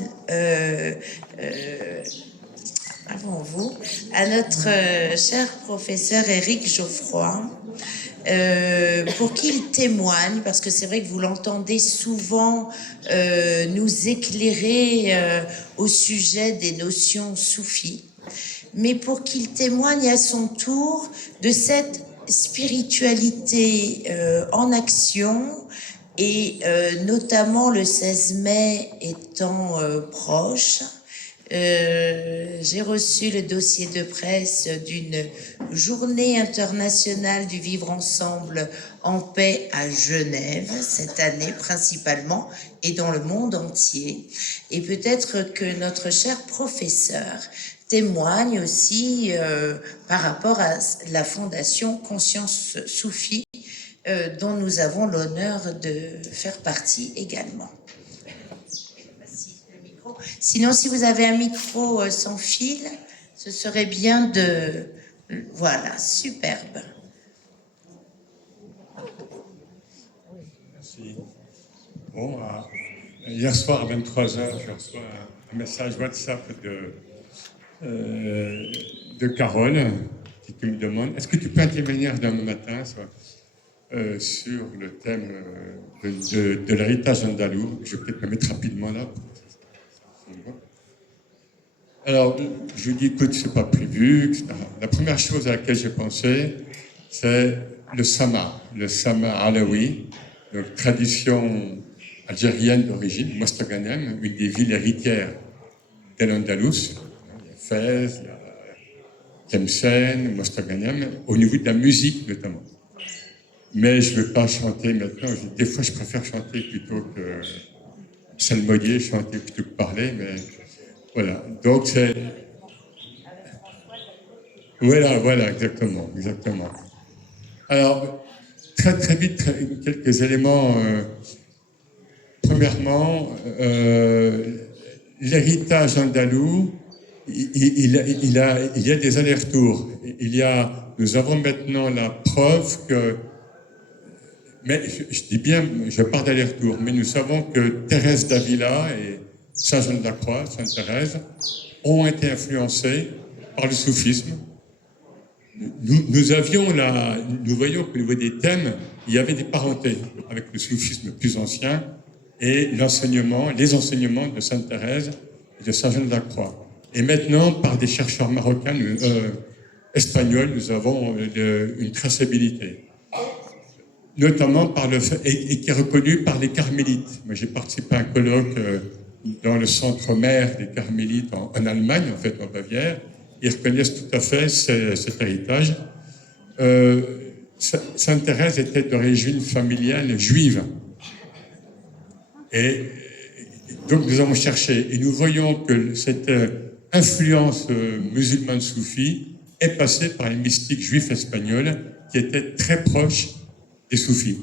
avant vous à notre cher professeur Éric Geoffroy pour qu'il témoigne, parce que c'est vrai que vous l'entendez souvent nous éclairer au sujet des notions soufis, mais pour qu'il témoigne à son tour de cette spiritualité en action, et notamment le 16 mai étant proche. J'ai reçu le dossier de presse d'une journée internationale du vivre ensemble en paix à Genève, cette année principalement, et dans le monde entier. Et peut-être que notre cher professeur témoigne aussi par rapport à la fondation Conscience Soufie dont nous avons l'honneur de faire partie également. Voici le micro. Sinon, si vous avez un micro sans fil, ce serait bien de... Voilà, superbe. Merci. Bon, hier soir à 23h, je reçois un message WhatsApp de Carole qui me demande est-ce que tu peux intervenir demain matin sur le thème de l'héritage andalou. Je vais peut-être me mettre rapidement là. Alors, je lui dis écoute, c'est pas prévu, etc. La première chose à laquelle j'ai pensé, c'est le Sama alaoui, donc tradition algérienne d'origine, Mostaganem, une des villes héritières de l'Andalous. Il y a Fès, il y a Tlemcen, Mostaganem, au niveau de la musique notamment. Mais je ne veux pas chanter maintenant. Des fois, je préfère chanter plutôt que psalmodier, chanter plutôt que parler, mais voilà. Donc, c'est... Voilà, exactement. Alors, très vite, quelques éléments. Premièrement, l'héritage andalou, il y a des allers-retours. Nous avons maintenant la preuve que, mais je dis bien, je parle d'aller-retour, mais nous savons que Thérèse d'Avila et Saint Jean de la Croix, Sainte Thérèse, ont été influencés par le soufisme. Nous voyons qu'au niveau des thèmes, il y avait des parentés avec le soufisme plus ancien et les enseignements de Sainte Thérèse et de Saint Jean de la Croix. Et maintenant, par des chercheurs marocains, espagnols, nous avons une traçabilité. Notamment par le fait, et qui est reconnu par les carmélites. Moi, j'ai participé à un colloque dans le centre mère des carmélites en Allemagne, en fait, en Bavière. Ils reconnaissent tout à fait cet héritage. Sainte Thérèse était d'origine familiale juive. Et donc, nous avons cherché, et nous voyons que cette influence musulmane soufie est passée par les mystiques juifs espagnols qui étaient très proches des soufis.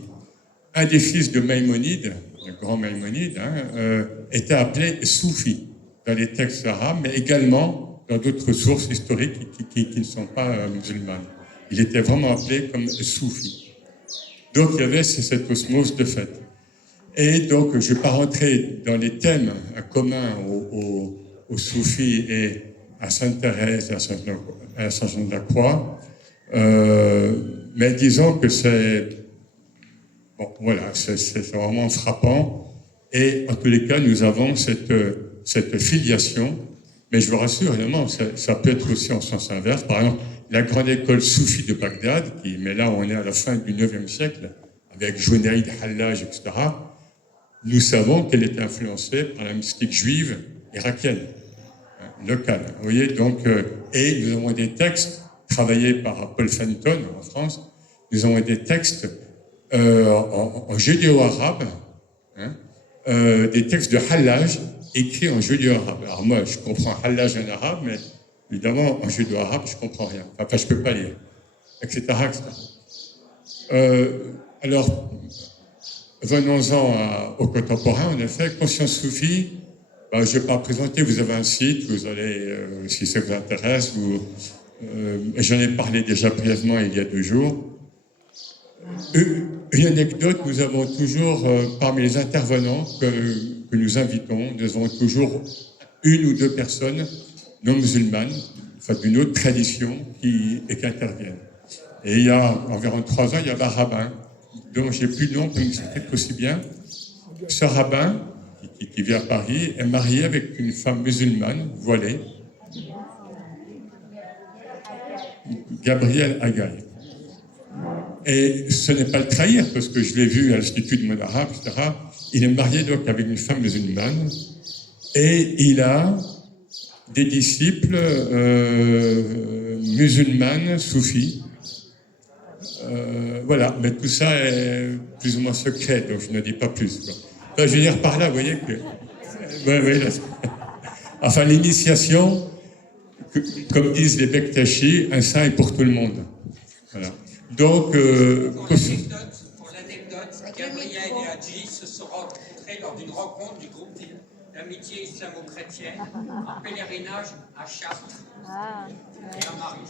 Un des fils de Maïmonide, le grand Maïmonide, était appelé soufi dans les textes arabes, mais également dans d'autres sources historiques qui ne sont pas musulmanes. Il était vraiment appelé comme soufi. Donc il y avait cette osmose de fait. Et donc je ne vais pas rentrer dans les thèmes communs aux soufis et à Sainte Thérèse et à Saint Jean de la Croix, mais disons que c'est vraiment frappant. Et en tous les cas, nous avons cette filiation. Mais je vous rassure, évidemment, ça peut être aussi en sens inverse. Par exemple, la grande école soufie de Bagdad, mais là, on est à la fin du IXe siècle, avec Junaïd, Hallaj, etc. Nous savons qu'elle est influencée par la mystique juive irakienne, locale. Vous voyez, donc, et nous avons des textes travaillés par Paul Fenton en France. Nous avons des textes en judéo-arabe, des textes de Hallaj écrits en judéo-arabe. Alors moi, je comprends Hallaj en arabe, mais évidemment, en judéo-arabe, je ne comprends rien. Enfin, je ne peux pas lire, etc. Alors, venons-en au contemporain, en effet, Conscience Soufie, je ne vais pas présenter, vous avez un site, vous allez, si ça vous intéresse, j'en ai parlé déjà brièvement il y a 2 jours. Une anecdote, nous avons toujours, parmi les intervenants que nous invitons, nous avons toujours 1 ou 2 personnes non musulmanes, enfin d'une autre tradition qui interviennent. Et il y a environ 3 ans, il y avait un rabbin, dont j'ai plus de nom, mais c'est peut-être aussi bien. Ce rabbin, qui vit à Paris, est marié avec une femme musulmane, voilée, Gabrielle Agaï. Et ce n'est pas le trahir, parce que je l'ai vu à l'Institut de Monde Arabe, etc. Il est marié donc avec une femme musulmane, et il a des disciples musulmanes, soufis. Voilà, mais tout ça est plus ou moins secret, donc je ne dis pas plus. Enfin, je veux dire par là, vous voyez que... Enfin, l'initiation, comme disent les Bektashi, un saint est pour tout le monde. Voilà. Donc, Gabriel et Hadji se sont rencontrés lors d'une rencontre du groupe d'amitié islamo-chrétienne en pèlerinage à Chartres et à Marie.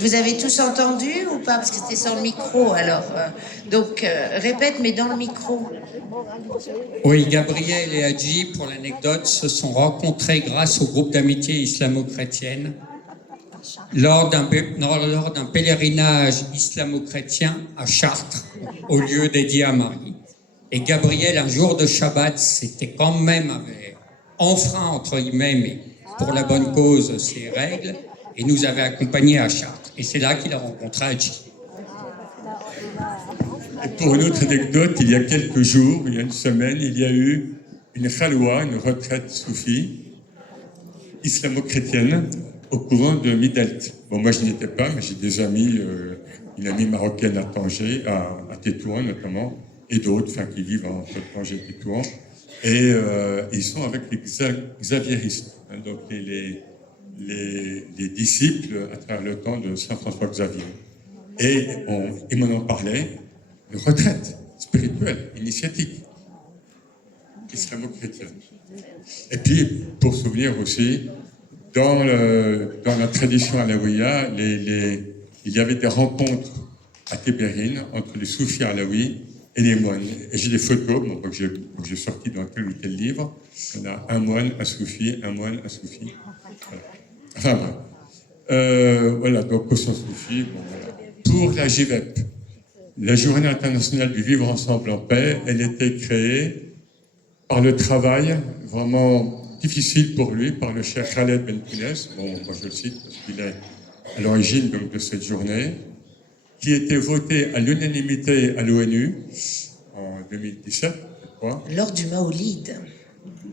Vous avez tous entendu ou pas? Parce que c'était sur le micro, alors. Donc, répète, mais dans le micro. Oui, Gabriel et Hadji, pour l'anecdote, se sont rencontrés grâce au groupe d'amitié islamo-chrétienne lors d'un pèlerinage islamo-chrétien à Chartres, au lieu dédié à Marie. Et Gabriel, un jour de Shabbat, c'était quand même avait enfreint, entre guillemets, mais pour la bonne cause, ses règles, et nous avait accompagnés à Chartres. Et c'est là qu'il a rencontré Hadji. Et pour une autre anecdote, il y a quelques jours, il y a une semaine, il y a eu une khalwa, une retraite soufie, islamo-chrétienne, au couvent de Midelt. Bon, moi je n'y étais pas, mais j'ai des amis, une amie marocaine à Tanger, à Tétouan notamment, et d'autres qui vivent entre Tanger et Tétouan. Et ils sont avec les xavieristes, hein, donc les disciples à travers le temps de Saint François Xavier. Et ils m'en ont parlé, de retraite spirituelle, initiatique, islamo-chrétienne. Et puis, pour souvenir aussi, dans la tradition alaouia, il y avait des rencontres à Tébérine entre les soufis alaouis et les moines. Et j'ai des photos que j'ai sorties dans tel ou tel livre. On a un moine, un soufi, un moine, un soufi. Voilà. Enfin bref. Voilà, donc au sens soufi. Bon, voilà. Pour la GIVEP, la Journée internationale du vivre ensemble en paix, elle était créée par le travail vraiment difficile pour lui, par le cheikh Khaled Ben Kounes, bon, moi je le cite parce qu'il est à l'origine donc, de cette journée, qui était votée à l'unanimité à l'ONU en 2017, je crois. Lors du Maoulid.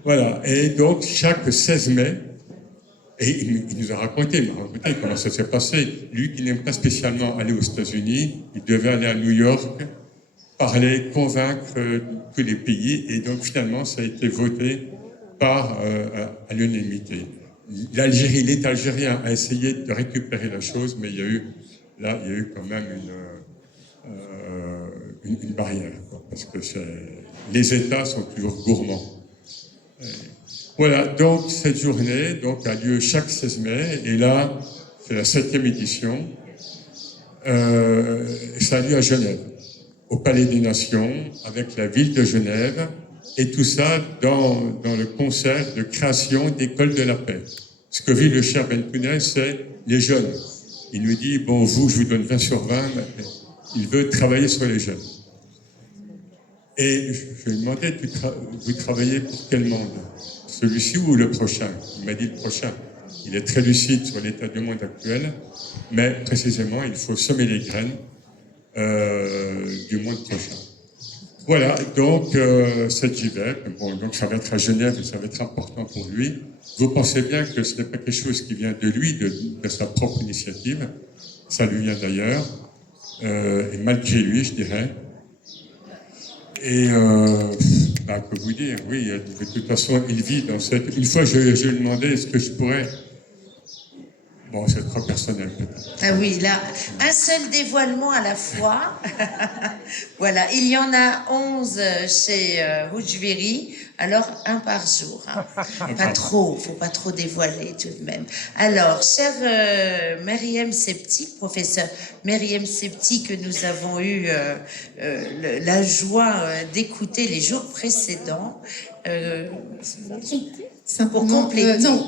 Voilà, et donc chaque 16 mai, et il nous a raconté comment ça s'est passé. Lui qui n'aime pas spécialement aller aux États-Unis, il devait aller à New York, parler, convaincre tous les pays, et donc finalement ça a été voté à l'unanimité. L'État algérien a essayé de récupérer la chose, mais il y a eu quand même une barrière, quoi, parce que les États sont toujours gourmands. Voilà, donc cette journée a lieu chaque 16 mai, et là, c'est la 7e édition. Ça a lieu à Genève, au Palais des Nations, avec la ville de Genève, et tout ça dans le concert de création d'écoles de la paix. Ce que vit le cher Ben Kounes, c'est les jeunes. Il nous dit, bon, je vous donne 20 sur 20, mais il veut travailler sur les jeunes. Et je lui ai demandé, vous travaillez pour quel monde? Celui-ci ou le prochain? Il m'a dit le prochain. Il est très lucide sur l'état du monde actuel, mais précisément, il faut semer les graines du monde prochain. Voilà, donc cette JVEP, bon, donc ça va être à Genève et ça va être important pour lui. Vous pensez bien que ce n'est pas quelque chose qui vient de lui, de sa propre initiative. Ça lui vient d'ailleurs, et malgré lui, je dirais. Et que vous dire, oui, de toute façon, il vit dans cette... Une fois, je lui ai demandé, est-ce que je pourrais... Bon, c'est trop personnel, peut-être. Ah oui, là, un seul dévoilement à la fois. Voilà, il y en a 11 chez Houjviri, alors un par jour. Hein. Pas trop, faut pas trop dévoiler tout de même. Alors, chère Meriem Septi, professeur Meriem Septi, que nous avons eu la joie d'écouter les jours précédents, Simplement,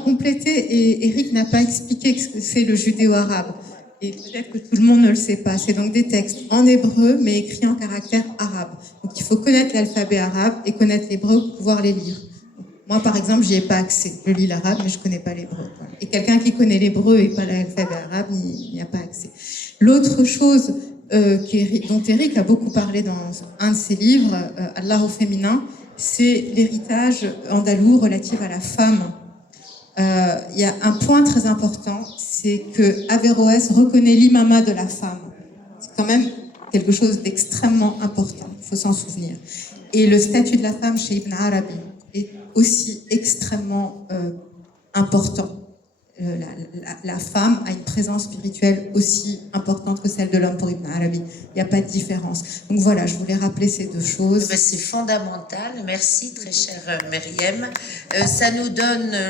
compléter, et Eric n'a pas expliqué ce que c'est le judéo-arabe. Et peut-être que tout le monde ne le sait pas. C'est donc des textes en hébreu, mais écrits en caractère arabe. Donc il faut connaître l'alphabet arabe et connaître l'hébreu pour pouvoir les lire. Moi, par exemple, j'y ai pas accès. Je lis l'arabe, mais je connais pas l'hébreu. Voilà. Et quelqu'un qui connaît l'hébreu et pas l'alphabet arabe, il n'y a pas accès. L'autre chose dont Eric a beaucoup parlé dans un de ses livres, Allah au féminin, c'est l'héritage andalou relatif à la femme. Il y a un point très important, c'est que Averroès reconnaît l'imama de la femme. C'est quand même quelque chose d'extrêmement important, il faut s'en souvenir. Et le statut de la femme chez Ibn Arabi est aussi extrêmement important. la femme a une présence spirituelle aussi importante que celle de l'homme pour Ibn Arabi. Il n'y a pas de différence. Donc voilà, je voulais rappeler ces deux choses. C'est fondamental. Merci, très chère Myriam. Ça nous donne